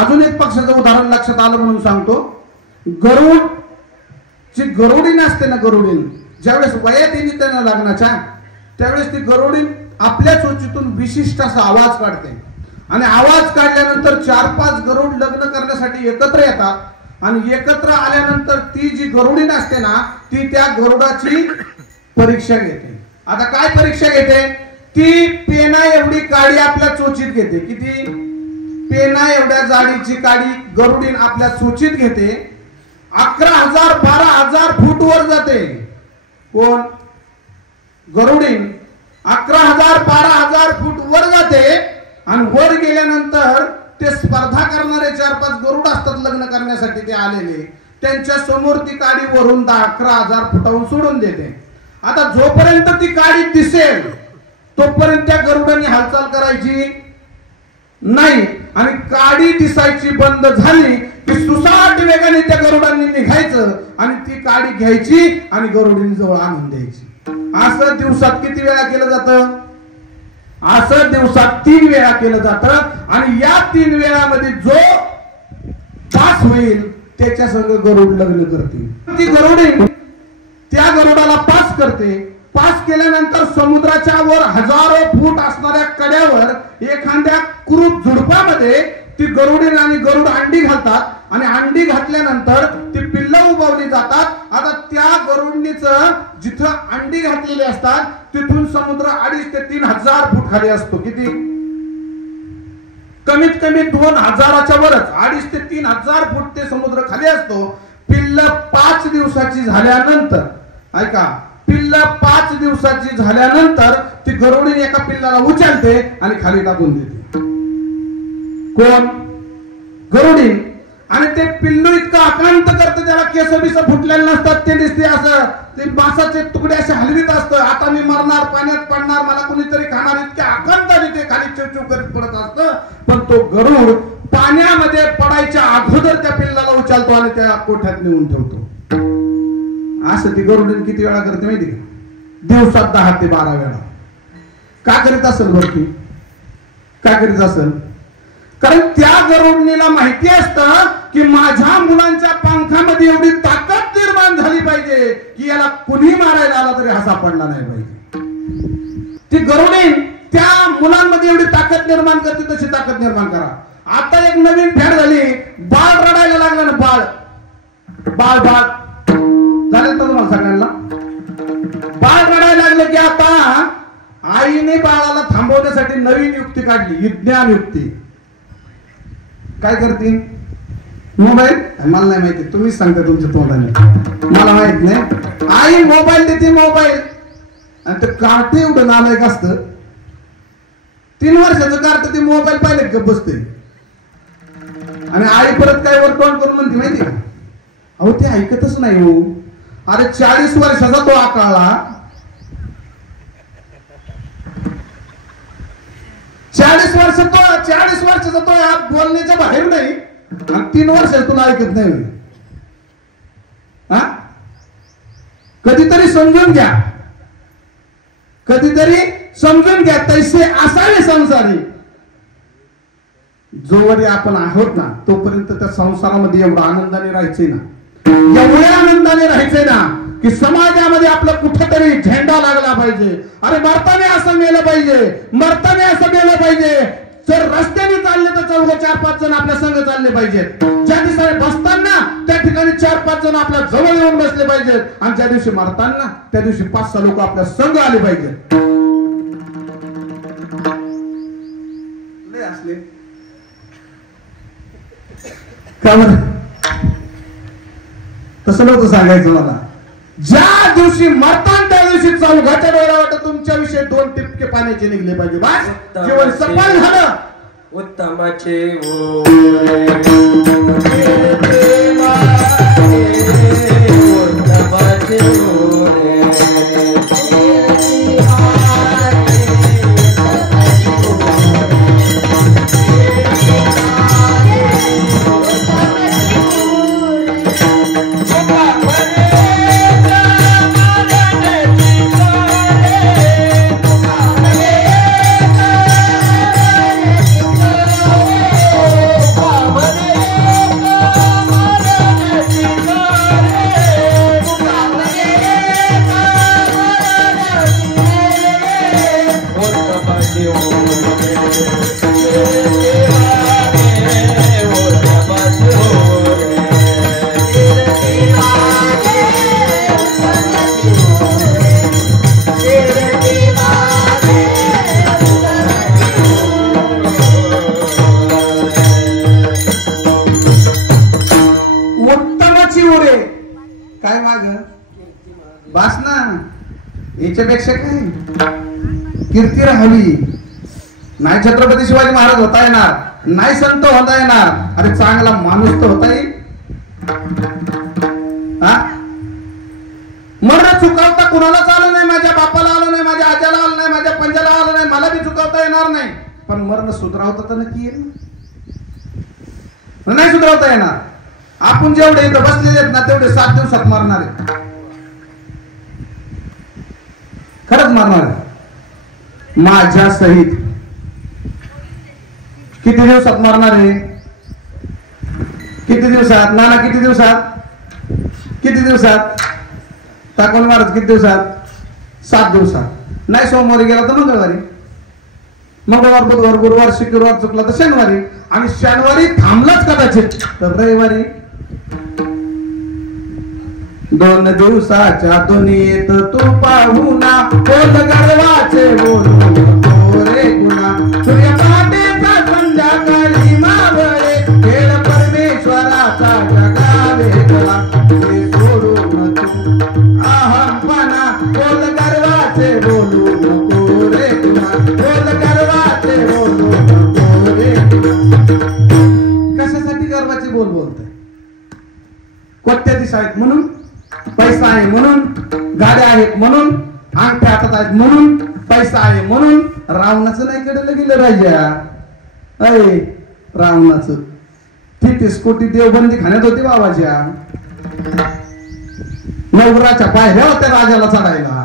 अजून एक पक्षाचं उदाहरण लक्षात आलं म्हणून सांगतो. गरुड जी गरुडीन असते ना, गरुडीन ज्यावेळेस वयात येते त्यांना लग्नाच्या, त्यावेळेस ती गरुडीन आपल्या चोचीतून विशिष्ट असा आवाज काढते आणि आवाज काढल्यानंतर 4-5 गरुड लग्न करण्यासाठी एकत्र येतात आणि एकत्र आल्यानंतर ती जी गरुडीन असते ना, ती त्या गरुडाची परीक्षा घेते. आता काय परीक्षा घेते ती पेना एवढी काडी आपल्या चोचीत घेते. किती? पेना एवढ्या जाडीची काडी गरुडीन आपल्या चोचीत घेते. 11,000 12,000 फूट वर जाते. कोण? गरुडीन 11,000 12,000 फूट वर जाते. आणि वर गेल्यानंतर ते स्पर्धा करणारे 4-5 गरुड असतात लग्न करण्यासाठी ते आलेले, त्यांच्या समोर ती काडी वरून 11,000 फुटावरून सोडून देते. आता जोपर्यंत ती काडी दिसेल तोपर्यंत त्या गरुडांनी हालचाल करायची नाही. आणि काडी दिसायची बंद झाली की सुसाट वेगाने त्या गरुडांनी निघायचं आणि ती काडी घ्यायची आणि गरुडींनी जवळ आणून द्यायची. असं दिवसात किती वेळा केलं जातं? असं दिवसात 3 वेळा केलं जातं. आणि या 3 वेळामध्ये जो पास होईल त्याच्या संग गरुड लग्न करते. ती गरुडी त्या गरुडाला पास करते. पास केल्यानंतर समुद्राच्या वर हजारो फूट असणाऱ्या कड्यावर एखाद्या कुरूप झुडपामध्ये ती गरुडीन आणि गरुड अंडी घालतात. आणि अंडी घातल्यानंतर ती पिल्लं उगवली जातात. आता त्या गरुडनीच जिथं अंडी घातलेली असतात तिथून समुद्र 2,500 ते 3,000 फूट खाली असतो. किती? कमीत कमी 2,000च्या वरच 2,500 ते 3,000 फूट ते समुद्र खाली असतो. पिल्ल 5 दिवसाची झाल्यानंतर, ऐका, पिल्ल 5 दिवसाची झाल्यानंतर ती गरुडी एका पिल्लाला उचलते आणि खाली टाकून देते. कोण? गरुडी. आणि ते पिल्लू इतकं आक्रांत करते, त्याला केस बिस फुटलेले नसतात, ते दिसते असं ते मांसाचे तुकडे असे हलवीत असतं. आता मी मरणार, पाण्यात पडणार, मला कुणीतरी खाणार, इतक्या आकांताने ते खाली चिवचिव करीत पडत असतं. पण तो गरुड पाण्यामध्ये पडायच्या अगोदर त्या पिल्लाला उचलतो आणि त्या कोठ्यात नेऊन ठेवतो. असं ती गरुडीन किती वेळा करते माहिती का? दिवसात 10 ते 12 वेळा. का करीत असेल वरती? काय करीत असेल? कारण त्या गरुडनीला माहिती असतं की माझ्या मुलांच्या पंखामध्ये एवढी ताकद निर्माण झाली पाहिजे की याला कुणी मारायला आला तरी हसा पडला नाही पाहिजे. ती गरुडीन त्या मुलांमध्ये एवढी ताकद निर्माण करते, तशी ताकद निर्माण करा. आता एक नवीन फॅड झाली, बाळ रडायला लागलं ना, बाळ बाळ बाळ झालं तर तुम्हाला सगळ्यांना बाळ रडायला लागलं की आता आईने बाळाला थांबवण्यासाठी नवीन युक्ती काढली, विज्ञान युक्ती. काय करते? मोबाईल. मला नाही माहिती, तुम्हीच सांगता तुमच्या तोंडाने, मला माहित नाही. आई मोबाईल देते, मोबाईल. आणि ते कार्ट एवढं नालायक असतं, 3 वर्षाचं कार्ट, ते मोबाईल पाहिले गप बसते. आणि आई परत काय वर तोंड करून म्हणते माहिती का? अहो ते ऐकतच नाही हो. अरे 40 वर्षाचा तो आकाळला, 40 वर्षाचा तो बोलण्याच्या बाहेर नाही आणि 3 वर्षातून ऐकत नाही. कधीतरी समजून घ्या, कधीतरी समजून घ्या. तैसे असावे संसारी. जोवर आपण आहोत ना तोपर्यंत त्या संसारामध्ये एवढा आनंदाने राहायचंय ना, एवढ्या आनंदाने राहायचंय ना की समाजामध्ये आपलं कुठेतरी झेंडा लागला पाहिजे. अरे मरताने असं मेलं पाहिजे, मरताने असं मेलं पाहिजे. जर रस्त्याने चालले तर चौघ 4-5 जण आपल्या संग चालले पाहिजेत. ज्या दिवशी बसताना त्या ठिकाणी 4-5 जण आपल्या जवळ येऊन बसले पाहिजेत. आणि ज्या दिवशी मरताना त्या दिवशी 5-6 लोक आपल्या संग आले पाहिजेत. असले का बरं? तसं नव्हतं सांगायचं मला. ज्या दिवशी मरताना त्या दिवशी चौघाच्या डोळ्यावर तुमच्याविषयी 2 टिपके पाण्याचे निघले पाहिजे. बस जीवन सफल झालं. उत्तमाचे बास ना, याच्यापेक्षा काय कीर्ती राहावी. नाही छत्रपती शिवाजी महाराज होता येणार, नाही संत होता येणार, अरे चांगला माणूस तर होता येईल. मरण चुकवता कुणालाच आलं नाही, माझ्या बापाला आलं नाही, माझ्या आज्याला आलं नाही, माझ्या पंजाला आलं नाही, मला बी चुकवता येणार नाही. पण मरण सुधरावता तर नक्की येईल, नाही सुधरवता येणार. आपण जेवढे इथं बसलेले आहेत ना तेवढे 7 दिवसात मारणार आहे, खरंच मारणार आहे. माझ्या सहित किती दिवसात मारणार आहे? किती दिवसात नाना? किती दिवसात? किती दिवसात? टाकून महाराज किती दिवसात? 7 दिवसात. नाही सोमवारी गेला तर मंगळवारी, मंगळवार बुधवार गुरुवार शुक्रवार चुकला तर शनिवारी, आणि शनिवारी थांबलाच कदाचित तर रविवारी. 2 दिवसाच्या दुनियेत तू पाहुणा, बोल गर्वाचे बोलू नको रे गुणा. सूर्य पहाटेचा संध्याकाळी मावळे, खेळ परमेश्वराचा जगावे गळा. हे सोडून तू अहंपणा, बोल गर्वाचे बोलू नको रे गुणा. बोल गर्वाचे बोलू नको रे गुणा. कशासाठी गर्वाचे बोल बोलतोय? कोट्याधीश आहेत म्हणून, पैसा आहे म्हणून, गाड्या आहेत म्हणून, अंगठ्या हातात आहेत म्हणून, पैसा आहे म्हणून. रावणाचं नाही कडलं गेलं राजा, अय रावणाचं 33 कोटी देवबंदी खाण्यात होती बाबाच्या. नवराच्या पायऱ्या होत्या राजाला चढायला,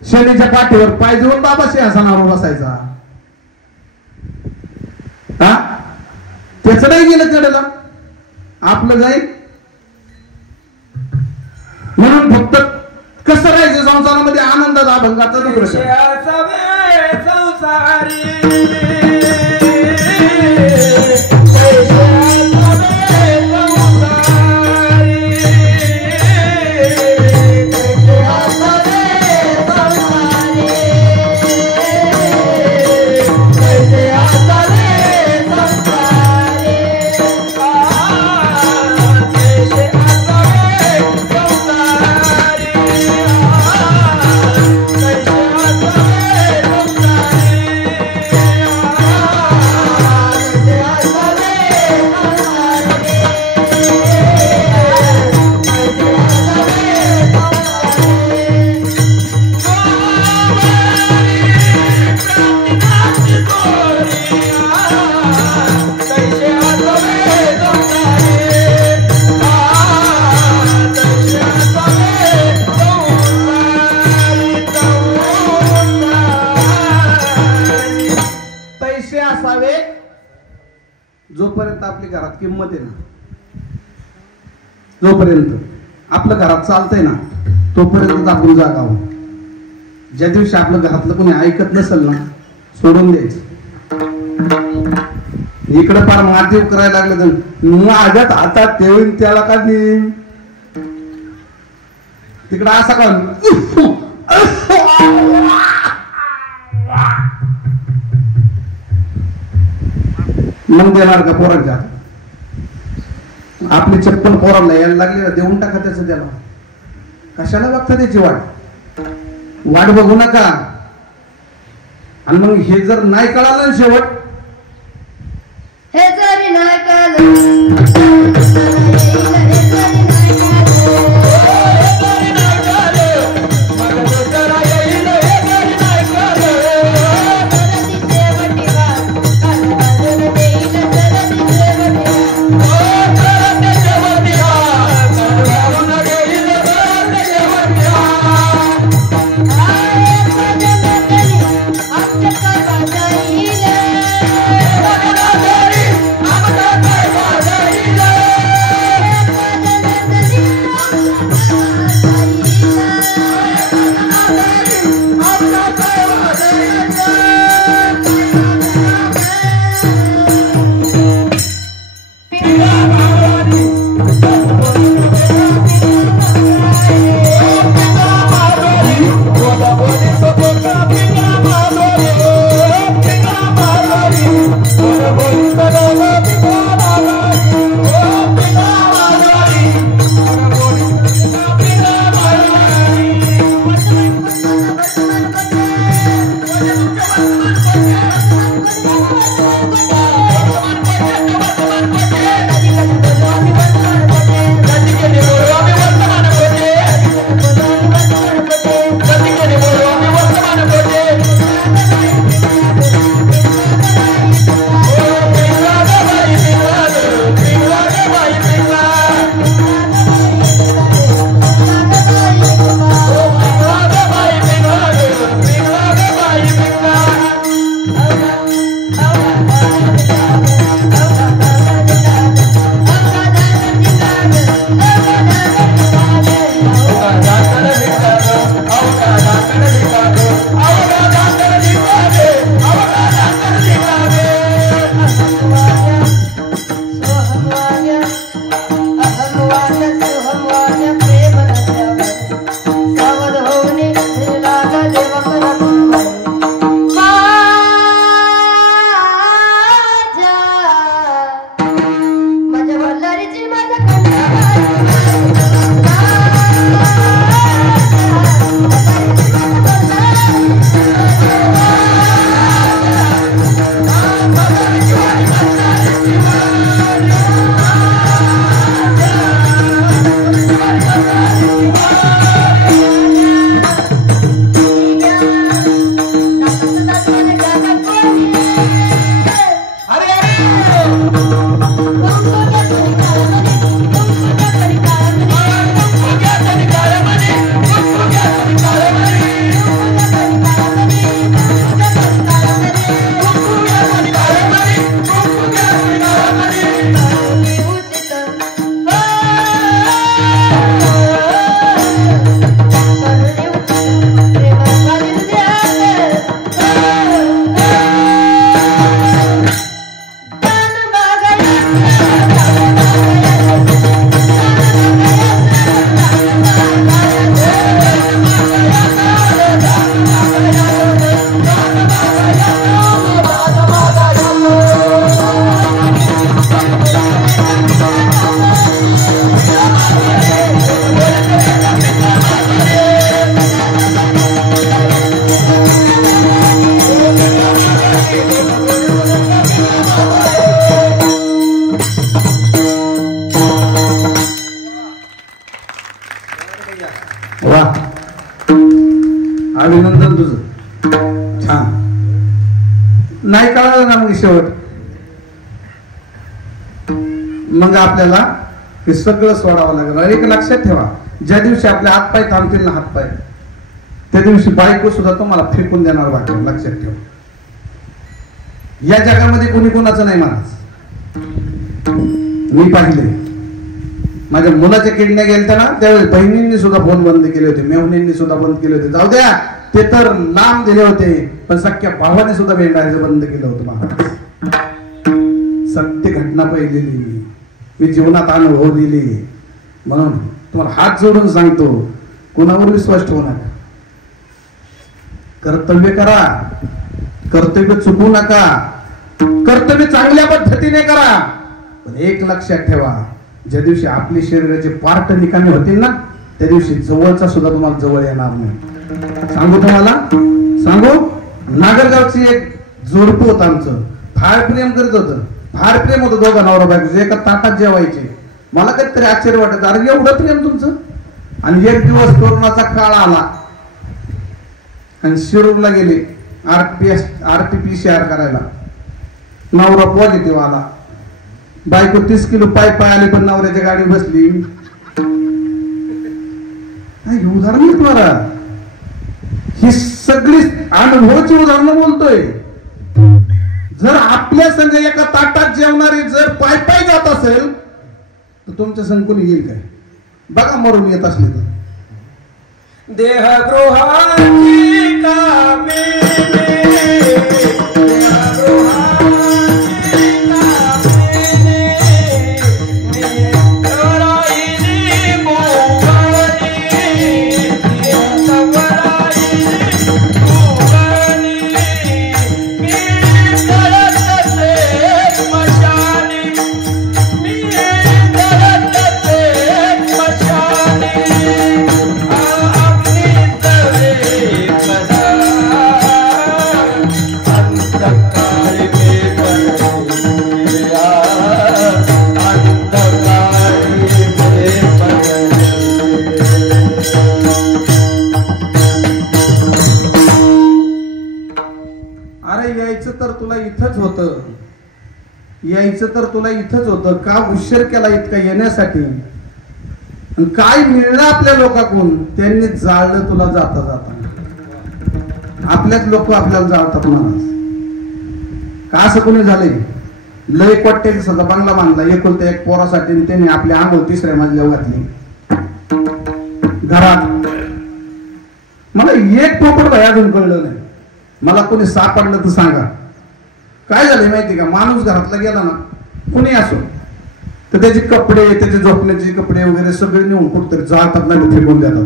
शनीच्या पाठीवर पाय देऊन बाबा सिंहासनावर बसायचा. त्याच नाही गेलं कडेला, आपलं जाईल. म्हणून फक्त कसं राहायचं संसारामध्ये, आनंदाचा अभंगाचा जोपर्यंत आपली घरात किंमत आहे ना, जोपर्यंत आपलं घरात चालतंय ना, तोपर्यंत आपण जागावं. ज्या दिवशी आपलं घरातलं कोणी ऐकत नसेल ना, सोडून द्यायचं. इकडे फार माती करायला लागलं तर माझ्यात हातात ठेवून त्याला का देईन, तिकडं असा का मग देणार का पोरांच्या? आपली चप्पल पोरांना यायला लागली ना, देऊन टाका त्याचं त्याला. कशाला बघता त्याची वाट बघू नका. आणि मग हे जर नाही कळालं ना शेवट, हे जरी नाही कळलं आमच्या मग आपल्याला हे सगळं सोडावं लागेल. आणि एक लक्षात ठेवा, ज्या दिवशी आपले हातपाय थांबतील ना, हातपाय, त्या दिवशी बायको सुद्धा तुम्हाला फेकून देणार वाटतं. लक्षात ठेवा, या जगामध्ये कोणी कोणाचं नाही महाराज. मी पाहिले माझ्या मुलाच्या किडण्या गेल्या ना, त्यावेळेस बहिणींनी सुद्धा फोन बंद केले होते, मेवणींनी सुद्धा बंद केले होते. जाऊ द्या, ते तर लांब दिले होते, पण सख्या भावाने सुद्धा भेटायचं बंद केलं होतं महाराज. सत्य घटना पाहिलेली, मी जीवनात अनुभव दिली. म्हणून तुम्हाला हात जोडून सांगतो, कोणावर विश्वास ठेवू नका. कर्तव्य करा, कर्तव्य चुकू नका, कर्तव्य चांगल्या पद्धतीने करा. पण एक लक्षात ठेवा, ज्या दिवशी आपली शरीराचे पार्ट निकामी होतील ना, त्या दिवशी जवळचा सुद्धा तुम्हाला जवळ येणार नाही. सांगू तुम्हाला, सांगू, नागरगावची एक जोडपं होतं आमचं, फार प्रेम करत होतं, फार प्रेम होतं दोघं नवरा बायकोचं, एका ताटात जेवायचे. मला काहीतरी आश्चर्य वाटत, अरे एवढं प्रेम तुमचं. आणि एक दिवस कोरोनाचा काळ आला आणि शिरूरला गेले RT-PCR करायला. नवरा पॉझिटिव्ह आला, बायको 30 किलो पाय आले, पण नवऱ्याच्या गाडी बसली. उदाहरण नाही तुम्हाला, ही सगळी अनुभवाची उदाहरणं बोलतोय. जर आपल्या संघ एका ताटात जेवणारी जर पाय जात असेल, तर तुमच्या संघ कोणी येईल काय? बघा, मरून येत असले तर. देहगृहाची कामे यायचं तर तुला इथंच होतं, का उशीर केला इतका येण्यासाठी? काय मिळलं आपल्या लोकांकडून? त्यांनी जाळलं तुला जाता जाता. आपल्याच लोक आपल्याला जाळतात महाराज. का असं कोणी झाले? लय कोट्याची सध्या बंगला बांधला एकुलत्या एक पोरासाठी, त्यांनी आपल्या आंघोळ 3ऱ्या मजल्यावर घातली घरात. मला एक पोपट भाई अजून कळलं नाही. मला कोणी सापडलं तर सांगा. काय झालं माहिती का? माणूस घरातला गेला ना, कोणी असो, तर त्याचे कपडे, त्याचे झोपण्याचे कपडे वगैरे सगळे नेऊन कुठतरी जाळतात, नाही फेकून देतात,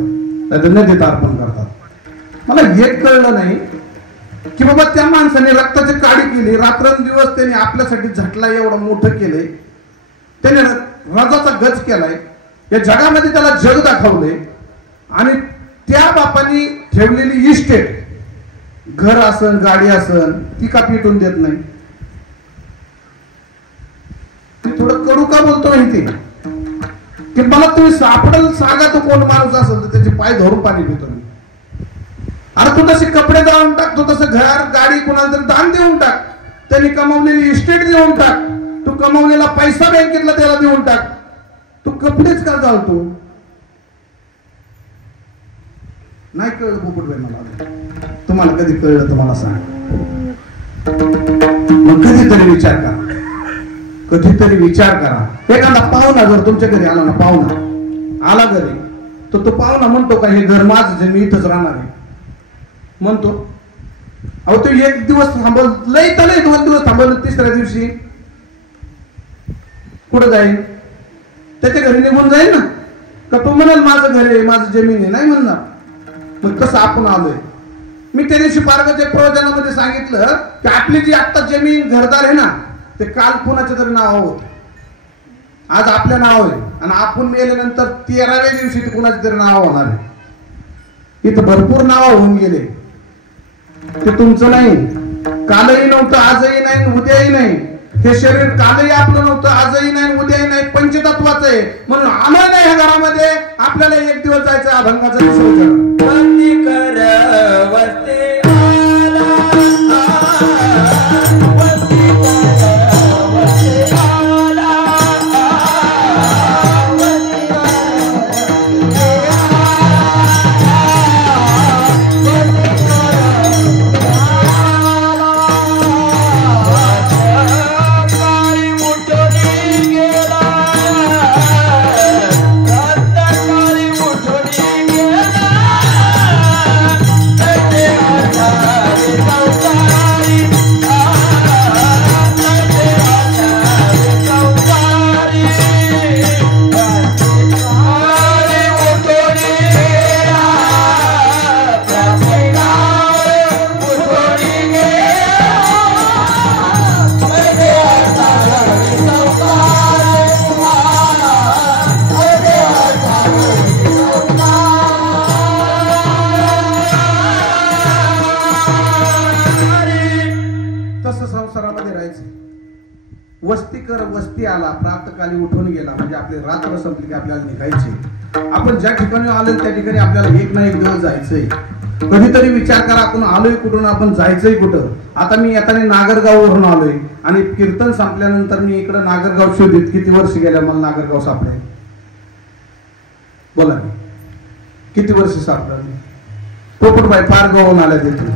नाहीतर नदीत अर्पण करतात. मला एक कळलं नाही की बाबा त्या माणसाने रक्ताची काडी केली, रात्रंदिवस त्याने आपल्यासाठी झटला, एवढं मोठं केलंय, त्याने राजाचा गज केलाय, या जगामध्ये त्याला जग दाखवले, आणि त्या बापानी ठेवलेली इस्टेट, घर असन, गाडी असन, ती का पिटून देत नाही? ती थोडं कडू का बोलतो माहिती की मला तुम्ही सापडल सांगा, तो कोण माणूस असेल तर त्याचे पाय धरून पाणी पितो मी. अरे तू तसे कपडे जाळून टाक, तू तसं घर गाडी कोणाला तरी दान देऊन टाक, त्यांनी कमावलेली इस्टेट देऊन टाक, तू कमावलेला पैसा बँकेतला त्याला देऊन टाक, तू कपडेच का जाळतो? नाही कळलं पोपटबाई मला. तुम्हाला कधी कळलं तर मला सांग. मग कधीतरी विचार करा, कधीतरी विचार करा. एखादा पाहुणा जर तुमच्या घरी आला ना, पाहुणा आला घरी, तर तो पाहुणा म्हणतो का हे घर माझं, मी इथंच राहणार आहे म्हणतो? अहो तो एक दिवस थांबल, लई तर लई 2 दिवस थांबल, 3ऱ्या दिवशी कुठं जाईल? त्याच्या घरी निघून जाईल ना? का तो म्हणाल माझं घर आहे, माझं जमीन आहे? नाही म्हणणार. मग तसं आपण आलोय. मी त्या दिवशी पारगाच्या प्रवचनामध्ये सांगितलं की आपली जी आता जमीन घरदार आहे ना, ते काल कोणाच्या तरी नाव होत, आज आपल्या नाव आहे, आणि आपण मेल्यानंतर 13व्या दिवशी ते कोणाच्या तरी नाव होणार आहे. इथं भरपूर नाव होऊन गेले, ते तुमचं नाही. कालही नव्हतं, आजही नाही, उद्याही नाही. हे शरीर कालही आपलं नव्हतं, आजही नाही, उद्याही नाही, पंचतत्वाचं आहे. म्हणून आलं नाही ह्या घरामध्ये. आपल्याला एक दिवस जायचं अभंगाचा विसर्जन. बंदी कर वरते आला, वस्तीकर वस्ती आला, प्रातकाली उठून गेला, म्हणजे आपली रात्र संपली की आपल्याला निघायची. आपण ज्या ठिकाणी आलो त्या ठिकाणी आपल्याला एक ना एक दिवस जायचंय. कधीतरी विचार करा आपण आलोय कुठून, आपण जायचंय कुठं. आता मी येताना नागरगाववरून आलोय आणि कीर्तन संपल्यानंतर मी इकडे नागरगाव शोधित किती वर्ष गेल्या मला नागरगाव सापडेल. बोला किती वर्ष सापडलं. पोपटबाई पारगावून आल्या तिथे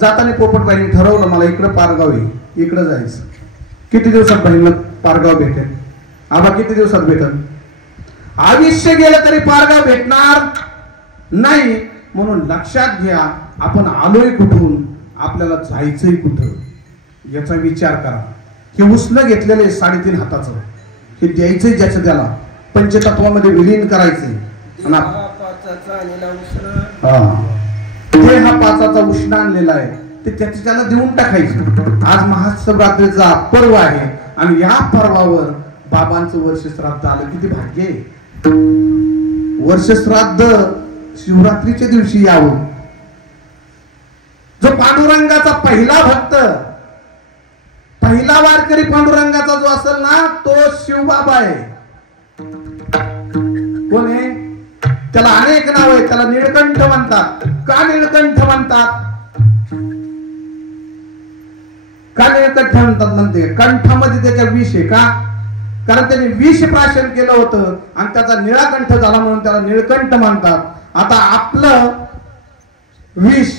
जाताना पोपटबाईंनी ठरवलं मला इकडं पारगाव आहे, इकडं जायचं. किती दिवसात बहिणीला पारगाव भेटेल. आबा किती दिवसात भेटेल. आयुष्य गेलं तरी पारगाव भेटणार नाही. म्हणून लक्षात घ्या आपण आलोय कुठून, आपल्याला जायचंय कुठं याचा विचार करा. हे उसनं घेतलेलं आहे 3.5 हाताचं, हे द्यायचंय ज्याचं त्याला पंचतत्वामध्ये विलीन करायचंय. ते हा पाचाचा उष्ण आणलेला आहे ते त्याच्या त्याला देऊन टाकायचं. आज महाशिवरात्रीचा पर्व आहे आणि या पर्वावर बाबांचं वर्ष श्राद्ध आलं. किती भाग्य आहे. वर्ष श्राद्ध शिवरात्रीच्या दिवशी यावं. जो पांडुरंगाचा पहिला भक्त, पहिला वारकरी पांडुरंगाचा जो असेल ना तो शिवबाबा आहे. कोण आहे. त्याला अनेक नाव आहे. त्याला निळकंठ म्हणतात. का निळकंठ म्हणतात. का निळकंठ म्हणतात म्हणते कंठामध्ये त्याच्या विष आहे. का कारण त्याने विष प्राशन केलं होतं आणि त्याचा निळा कंठ झाला म्हणून त्याला निळकंठ म्हणतात. आता आपलं विष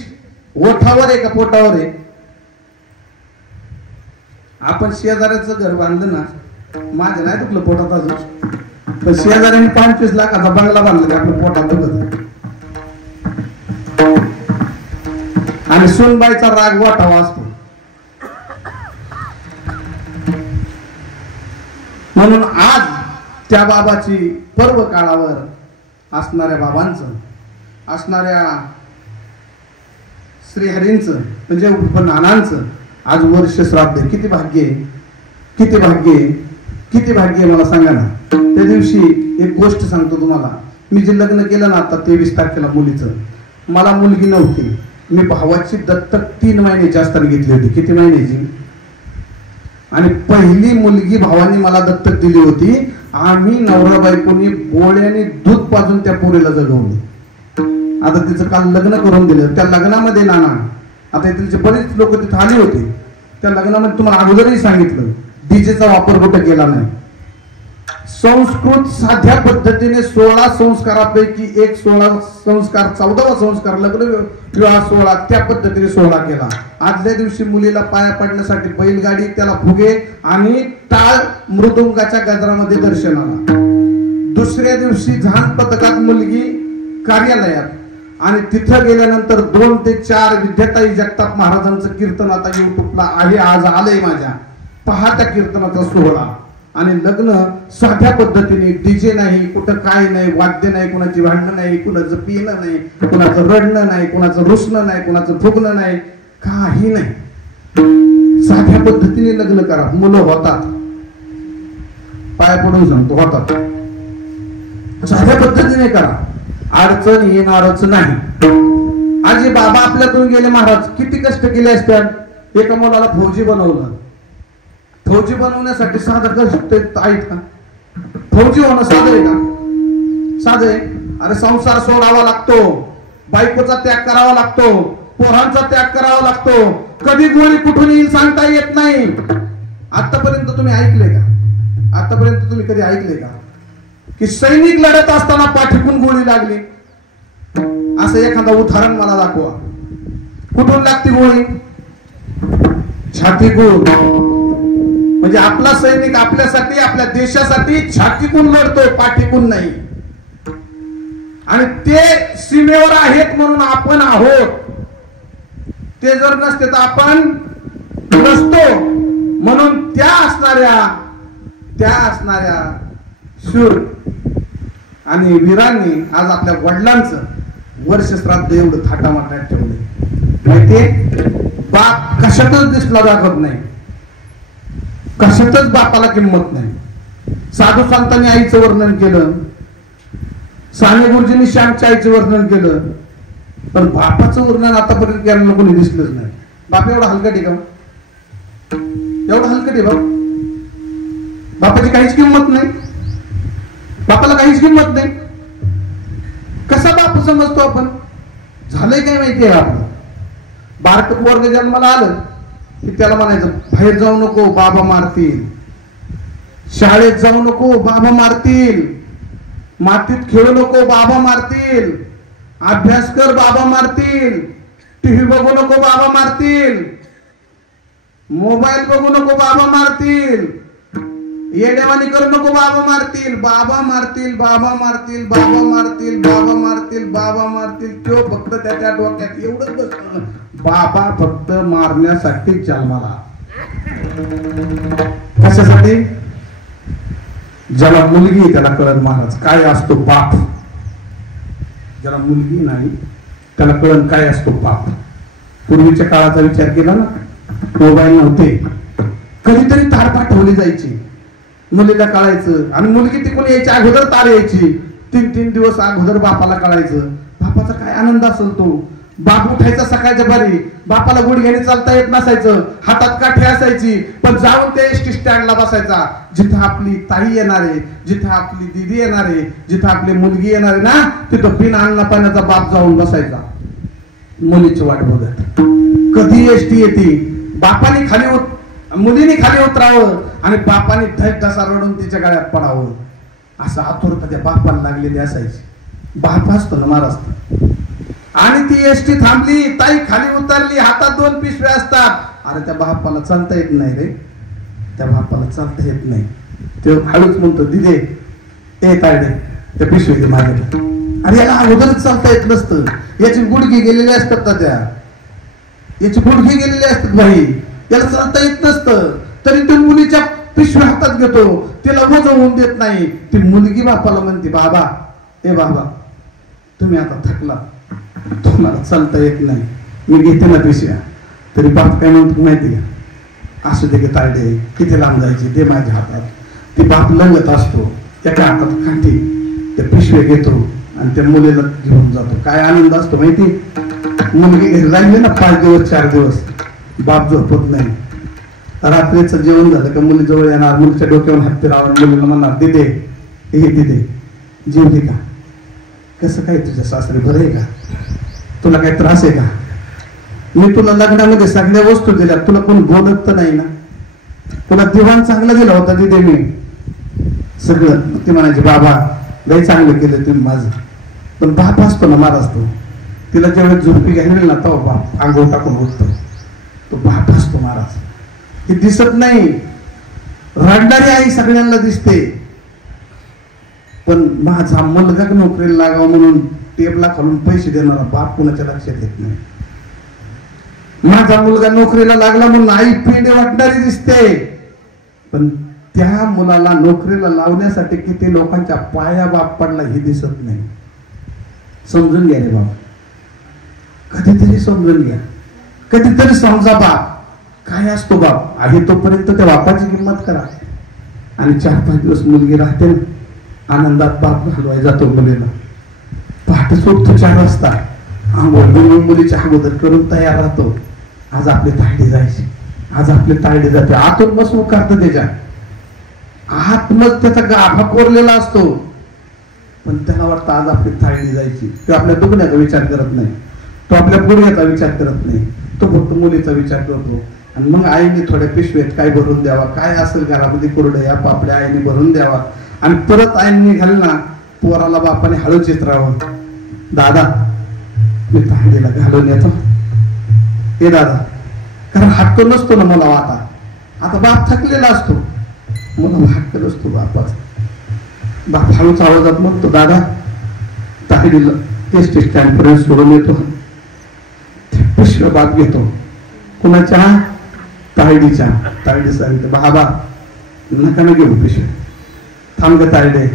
ओठावर आहे का पोटावर आहे. आपण शेजाऱ्याचं घर बांधलं ना, माझं नाही तुला पोटात अजून, पण शेजाऱ्याने 25 लाखाचा बंगला बांधला आपल्या पोटात दुखत. आणि सोनबाईचा राग वाटावा असतो. म्हणून आज त्या बाबाची पर्व काळावर असणाऱ्या बाबांचं, असणाऱ्या श्रीहरींचं म्हणजे नानांचं आज वर्ष श्राद्ध. किती भाग्य आहे, किती भाग्य आहे, किती भाग्य आहे मला सांगा ना. त्या दिवशी एक गोष्ट सांगतो तुम्हाला. मी जे लग्न केलं ना आता 23 तारखेला मुलीचं, मला मुलगी नव्हती. मी भावाची दत्तक 3 महिन्याची असताना घेतली होती. किती महिन्याची. आणि पहिली मुलगी भावाने मला दत्तक दिली होती. आम्ही नवरा बायकोनी बोळ्याने दूध पाजून त्या पोरीला जगवली. आता तिचं काल लग्न करून दिलं. त्या लग्नामध्ये नाना आता तिचे बरेच लोक तिथे आले होते. त्या लग्नामध्ये तुम्हाला अगोदरही सांगितलं डीजेचा वापर कुठे केला नाही. संस्कृत साध्या पद्धतीने 16 संस्कारापैकी एक 16 संस्कार 14वा संस्कार लग्न विवाह 16 त्या पद्धतीने 16 केला. आदल्या दिवशी मुलीला पाया पडण्यासाठी बैलगाडी, त्याला फुगे आणि टाळ मृदुंगाच्या गजरामध्ये दर्शनाला. दुसऱ्या दिवशी झान पथकात मुलगी कार्यालयात आणि तिथं गेल्यानंतर 2 ते 4 विद्याताई जगताप महाराजांचं कीर्तन आता युट्यूबला आहे. आज आलंय माझ्या. पहा त्या कीर्तनाचा सोहळा. आणि लग्न साध्या पद्धतीने, डीजे नाही, कुठं काय नाही, वाद्य नाही, कुणाची भांडणं नाही, कुणाचं पिणं नाही, कुणाचं रडणं नाही, कुणाचं रुसणं नाही, कुणाचं फुगणं नाही, काही नाही. साध्या पद्धतीने लग्न करा. मुलं होतात. पाय पडून सांगतो होतात. साध्या पद्धतीने करा. अडचण येणारच नाही. आजी बाबा आपल्यातून गेले महाराज. किती कष्ट केले असतात. एका मुलाला फौजी बनवलं. फौजी बनवण्यासाठी साधं कष्ट आहेत का. फौजी होणं साधं आहे का. साधं आहे. अरे संसार सोडावा लागतो. बायकोचा त्याग करावा लागतो. पोरांचा त्याग करावा लागतो. कधी गोळी कुठून येईल सांगता येत नाही. आतापर्यंत तुम्ही ऐकले का. आतापर्यंत तुम्ही कधी ऐकले का की सैनिक लढत असताना पाठीतून गोळी लागली. असं एखादं उदाहरण मला दाखवा. कुठून लागते गोळी. छातीतून. म्हणजे आपला सैनिक आपल्यासाठी, आपल्या देशासाठी छातीतून लढतोय, पाठीतून नाही. आणि ते सीमेवर आहेत म्हणून आपण आहोत. ते जर नसते तर आपण नसतो. म्हणून त्या असणाऱ्या शूर आणि वीरांनी आज आपल्या वडिलांचं वर्ष श्राद्ध एवढं थाटामाटात ठेवलंय. माहितीये बाप कशातच दिसला दाखवत नाही. कशातच बापाला किंमत नाही. साधू संतांनी आईचं वर्णन केलं. साने गुरुजींनी श्यामच्या आईचं वर्णन केलं. पण बापाचं वर्णन आतापर्यंत करायला कोणी दिसलंच नाही. बाप एवढा हलकट आहे का. एवढा हलकट आहे बाप. बापाची काहीच किंमत नाही, बापाला काहीच किंमत नाही. कसा बाप समजतो आपण? झालंय काय माहितीये आपण? बारक वर्ग जन्माला आलं की त्याला म्हणायचं बाहेर जाऊ नको बाबा मारतील, शाळेत जाऊ नको बाबा मारतील, मातीत खेळू नको बाबा मारतील, अभ्यास कर बाबा मारतील, टीव्ही बघू नको बाबा मारतील, मोबाईल बघू नको बाबा मारतील, येडेवानी करू नको बाबा मारतील. बाबा मारतील, बाबा मारतील, बाबा मारतील, बाबा मारतील, बाबा मारतील. तो फक्त त्याच्या डोक्यात एवढंच बसतं, बाबा फक्त मारण्यासाठी जन्माला. कशासाठी? ज्याला मुलगी त्याला कळत महाराज काय असतो बाप. ज्याला मुलगी नाही त्याला कळत काय असतो बाप. पूर्वीच्या काळाचा विचार केला ना, मोबाईल नव्हते, कधीतरी तार पाठवली जायची, मुलीला कळायचं, आणि मुलगी तिकडून यायची अगोदर तार यायची. 3-3 दिवस अगोदर बापाला कळायचं. बापाचा काय आनंद असेल तो. बाप उठायचा सकाळच्या बारी, बापाला गुडघ्याने चालता येत नसायचं, हातात काठी असायची, पण जाऊन त्या एसटी स्टँडला बसायचा. जिथं आपली ताई येणार आहे, जिथं आपली दिदी येणार आहे, जिथं आपली मुलगी येणार आहे ना, तिथं बिन अन्न पाण्याचा बाप जाऊन बसायचा मुलीची वाट बघत. कधी एसटी येते, बापाने खाली मुलीने खाली उतरावं आणि बापाने ढसा रडून तिच्या गळ्यात पडावं, असं आतुरता त्या बापाला लागलेली असायची. बाप असतो ना महाराज. आणि ती एसटी थांबली, ताई खाली उतरली, हातात 2 पिशव्या असतात. अरे त्या बापाला चालता येत नाही रे, त्या बापाला चालता येत नाही. ते हळूच म्हणतो दिदे ए तायडे त्या पिशवी दे माझ्याकडे. अरे याला अगोदरच चालता येत नसतं, याची गुडघे गेलेले असतात ना, त्या याची गुडघे गेलेले असतात भाई, त्याला चालता येत नसतं. तरी तो मुलीच्या पिशवी हातात घेतो, तिला वजन होऊन देत नाही. ती मुलगी बापाला म्हणते बाबा ए बाबा तुम्ही आता थकला, तुम्हाला चालता येत नाही, मी घेते ना पिशव्या. तरी बाप काय म्हणतो माहिती का? असू दे की तायडे, किती लांब जायची दे माझ्या हातात. ती बाप लंगत असतो, एका हातात काठी, त्या पिशव्या घेतो आणि त्या मुलीला घेऊन जातो. काय आनंद असतो माहिती? मुलगी घरी राहिली ना 5 दिवस 4 दिवस, बाप झोपत नाही. रात्रीचं जेवण झालं का मुली जवळ येणार, मुलीच्या डोक्यावर हात फिरावं, मुलीला म्हणणार दिदे हे दिदे जेवली का, कसं काय तुझ्या सासरे बरं आहे का, तुला काही त्रास आहे का, मी तुला लग्नामध्ये सगळ्या वस्तू दिल्या, तुला कोण बोलत तर नाही ना, तुला दिवाण चांगला दिला होता दिदे मी सगळं. ती म्हणायची बाबा लय चांगलं केलं तुम्ही माझं. पण बाप असतो ना महाराज, तो तिला जेव्हा झोपी घ्यायला ना तेव्हा बाप अंघोळ टाकून उठतो. तो बाप असतो महाराज. हे दिसत नाही, रडणारी आई सगळ्यांना दिसते, पण माझा मुलगा नोकरीला लागावा म्हणून टेबला खालून पैसे देणारा बाप कुणाच्या लक्षात येत नाही. माझा मुलगा नोकरीला लागला म्हणून आई पेंडे वाटणारी दिसते, पण त्या मुलाला नोकरीला लावण्यासाठी किती लोकांच्या पाया बाप पडला हे दिसत नाही. समजून घ्या रे बाबा, कधीतरी समजून घ्या, कधीतरी समजा बाप काय असतो. बाप आहे तोपर्यंत त्या बापाची किंमत करा. आणि 4-5 दिवस मुलगी राहते ना, आनंदात बाप घालवाय जातो मुलीला. पहाटे उठतो 4 वाजता, आंघोळ मुलीच्या अगोदर करून तयार राहतो. आज आपली तायडी जायची, आज आपली तायडी जाते. आतून बसवून करतं त्याच्या आत, मग त्याचा गाभा कोरलेला असतो, पण त्याला वाटतं आज आपली तायडी जायची. तो आपल्या दुखण्याचा विचार करत नाही, तो आपल्या गुडघ्याचा विचार करत नाही, तो फक्त मुलीचा विचार करतो. आणि मग आईने थोड्या पिशवेत काय भरून द्यावा, काय असेल घरामध्ये कुरडया पापड्या आईने भरून द्यावा. आणि परत आईने निघाल ना, पोराला बापाने हळूच चित्रावं, दादा मी तांडीला घालून येतो हे दादा. कारण हक्क नसतो ना मला आता बाप थकलेला असतो, मला हक्क नसतो बापाचा. बाप हळूच आवाजात म्हणतो दादा तांडीला एसटी स्टँड पर्यंत सोडून येतो. पिशव्या बाप घेतो, कुणाच्या तायडीच्या. तायडी सांगते बाबा नका ना घेऊ पिशव्या, थांब ग तायडे,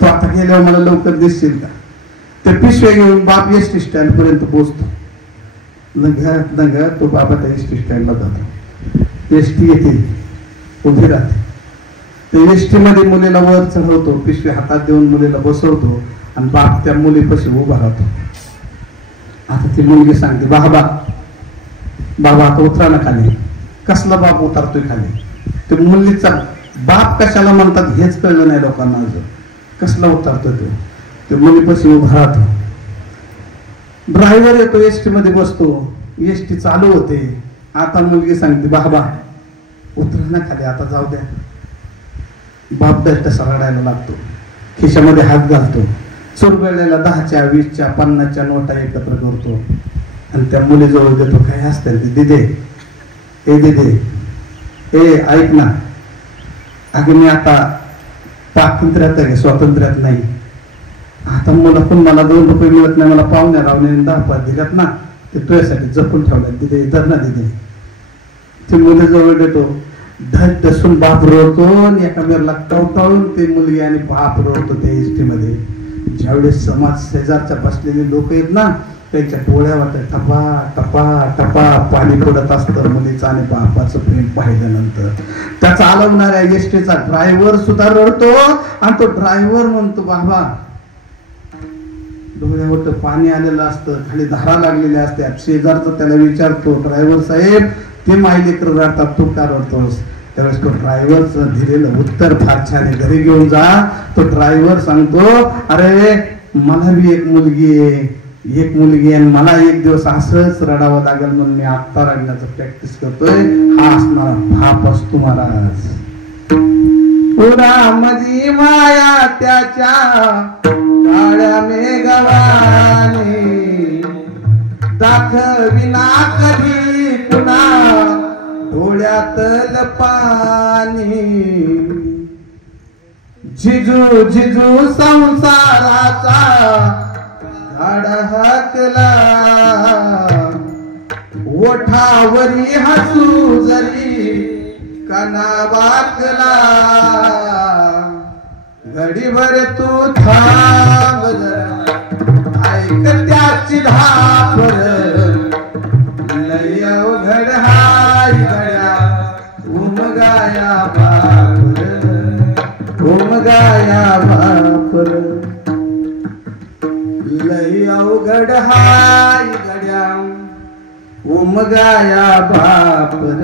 तो आता गेल्यावर मला लवकर दिसशील का. त्या पिशव्या घेऊन बाप एसटी स्टँड पर्यंत पोहोचतो. तो बाबा त्या एसटी स्टँडला जातो. एसटी येते, उभी राहते. त्या एसटी मध्ये मुलीला वर चढवतो, पिशवी हातात देऊन मुलीला बसवतो आणि बाप त्या मुलीपाशी उभा राहतो. आता ती मुलगी सांगते बाबा आता उतरा ना खाली. कसला बाप उतरतोय खाली. ते मुलीचा बाप कशाला म्हणतात हेच कळलं नाही लोकांना अजून. कसला उतरतो ते मुलीपाशी उभा राहतो. ड्रायव्हर येतो, एसटी मध्ये बसतो, एसटी चालू होते. आता मुलगी सांगते बाबा उतरा ना खाली, आता जाऊ द्या. बाप दष्ट रडायला लागतो, खिशामध्ये हात घालतो, चुरगळलेला 10च्या 20च्या 50च्या नोटा एकत्र करतो आणि त्या मुलीजवळ देतो. काय असतं ते, दिदे ए दिदे ए ऐक ना, अगं मी आता स्वातंत्र्यात आहे, स्वातंत्र्यात नाही. आता मला पण मला 2 रुपये मिळत नाही, मला पाहुण्या रावण्याने 10 दिल्यात ना, ते तुझ्यासाठी जपून ठेवल्यात, दिदे धर ना दिदे. ते मुलीजवळ देतो, धड दसून बाप रोडतो आणि एका मेरला टवटाळून ते मुलगी आणि बाप रोडतो त्या एसटी मध्ये. ज्यावेळेस समाज शेजारच्या बसलेले लोक आहेत ना, त्यांच्या डोळ्यावर टपा टपा टपा पाणी पडत असतं मुलीचं आणि बापाचं प्रेम पाहिल्यानंतर. त्याचा चालवणाऱ्या एसटीचा ड्रायव्हर सुद्धा रडतो आणि तो ड्रायव्हर म्हणतो बाबा, डोळ्यावर पाणी आलेलं असतं, खाली धारा लागलेल्या असतात. शेजारचं त्याला विचारतो, ड्रायव्हर साहेब ते मायलेकर रडतात, तू का रडतोस? त्यावेळेस तो ड्रायव्हरचं दिलेलं उत्तर फार छान आहे, घरी घेऊन जा. तो ड्रायव्हर सांगतो, अरे मला बी एक मुलगी आहे आणि मला एक दिवस असंच रडावं लागेल म्हणून मी आत्ता रडण्याचं प्रॅक्टिस करतोय. हा असणारा बाप असतो महाराज. पुरामधी माया त्याच्या काळ्या मेघवानी, दाखविना कधी पुन्हा डोळ्यातल पाणी. जिजू जिजू संसाराचा गाडा हाकला, ओठावरी हसू जरी काना वाकला. घडीभर तू थांब जरा, ऐक त्याची धापर, लय अवघड हाय गड्या उमगाया बापर, उमगाया बापर. लय अवघड हाय गड्या उमगाया बापर,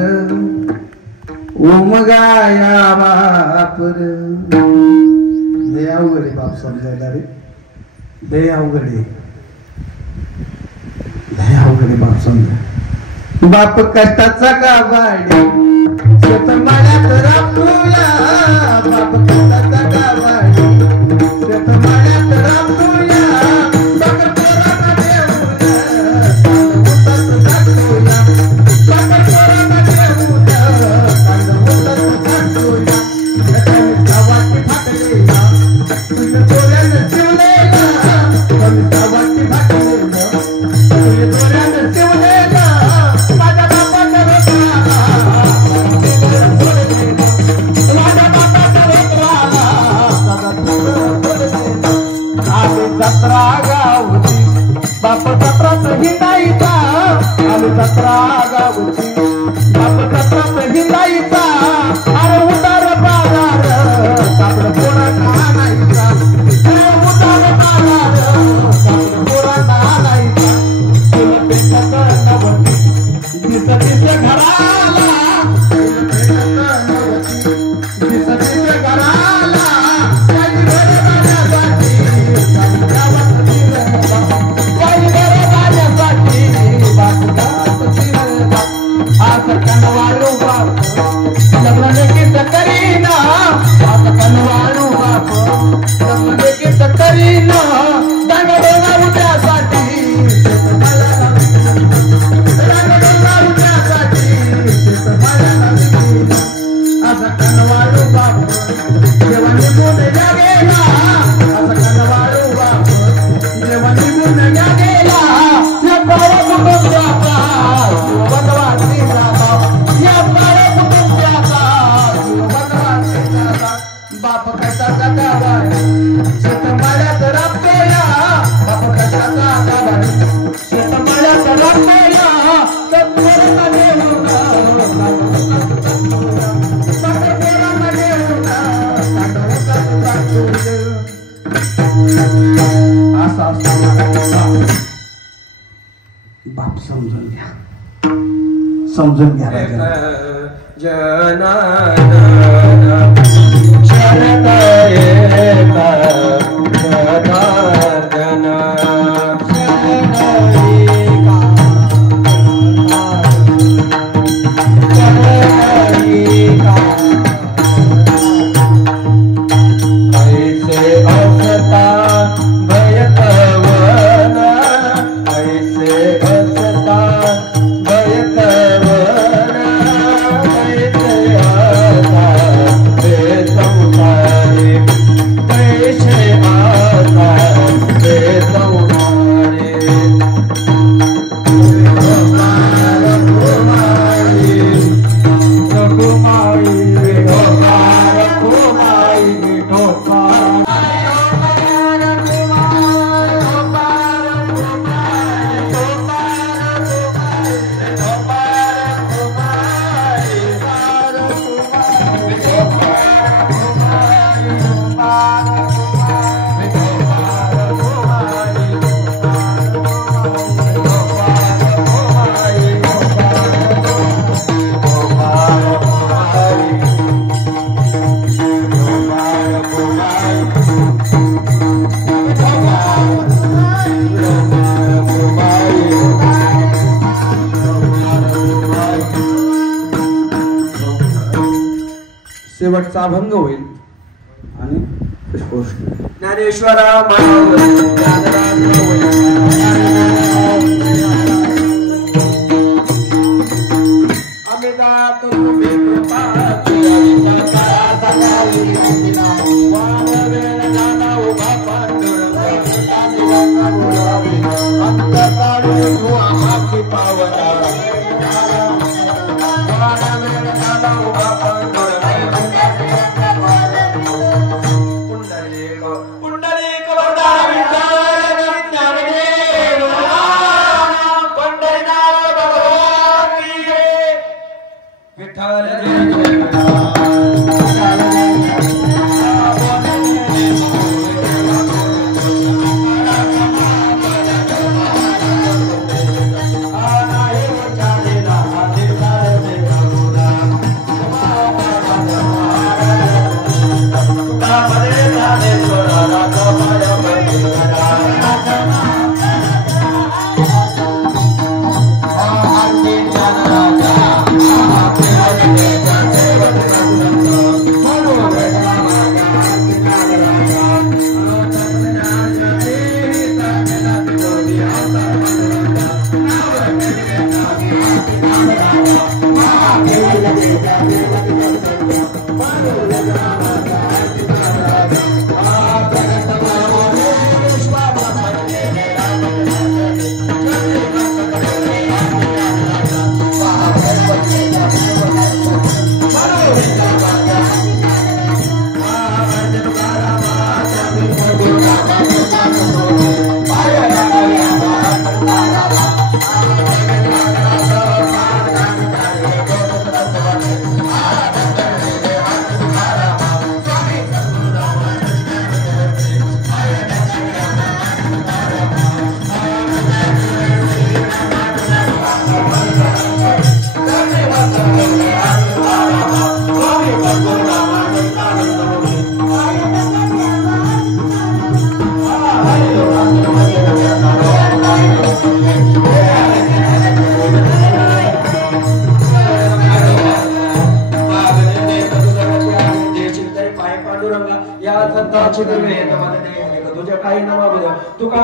उमगाया बापर. लय अवघड आहे बाप समजायला रे, लय अवघड आहे, लय अवघड आहे बाप समजा. बाप कष्टाचा गावाडी शेतमाळ्यात राबूया, बाप कष्टाचा गावाडी शेतमाळ्यात राबूया. जत्रा गावची बाप जत्रात हिंडायचा, आम्ही जत्रा गावची बाप जत्रात हिंडायचा. अरे उतार बाजार कापड पोरा आणायचा, उतार बाजार कापड पोरा आणायचा. दिस दिसे घराला, दिस दिसे घराला बाप समजून घ्या, समजून घ्या. जना शेवटचा अभंग होईल आणि पुष्पवृष्टी. ज्ञानेश्वरा तुझ्या काही नावामध्ये तुका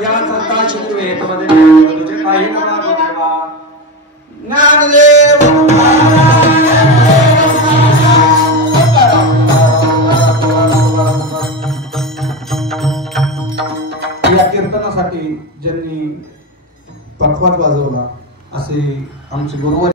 या संता चित्रवेदमध्ये तुझे काही नावामध्ये ज्ञानदेव या कीर्तनासाठी ज्यांनी पखवाज वाजवला असे आमचे गुरुवर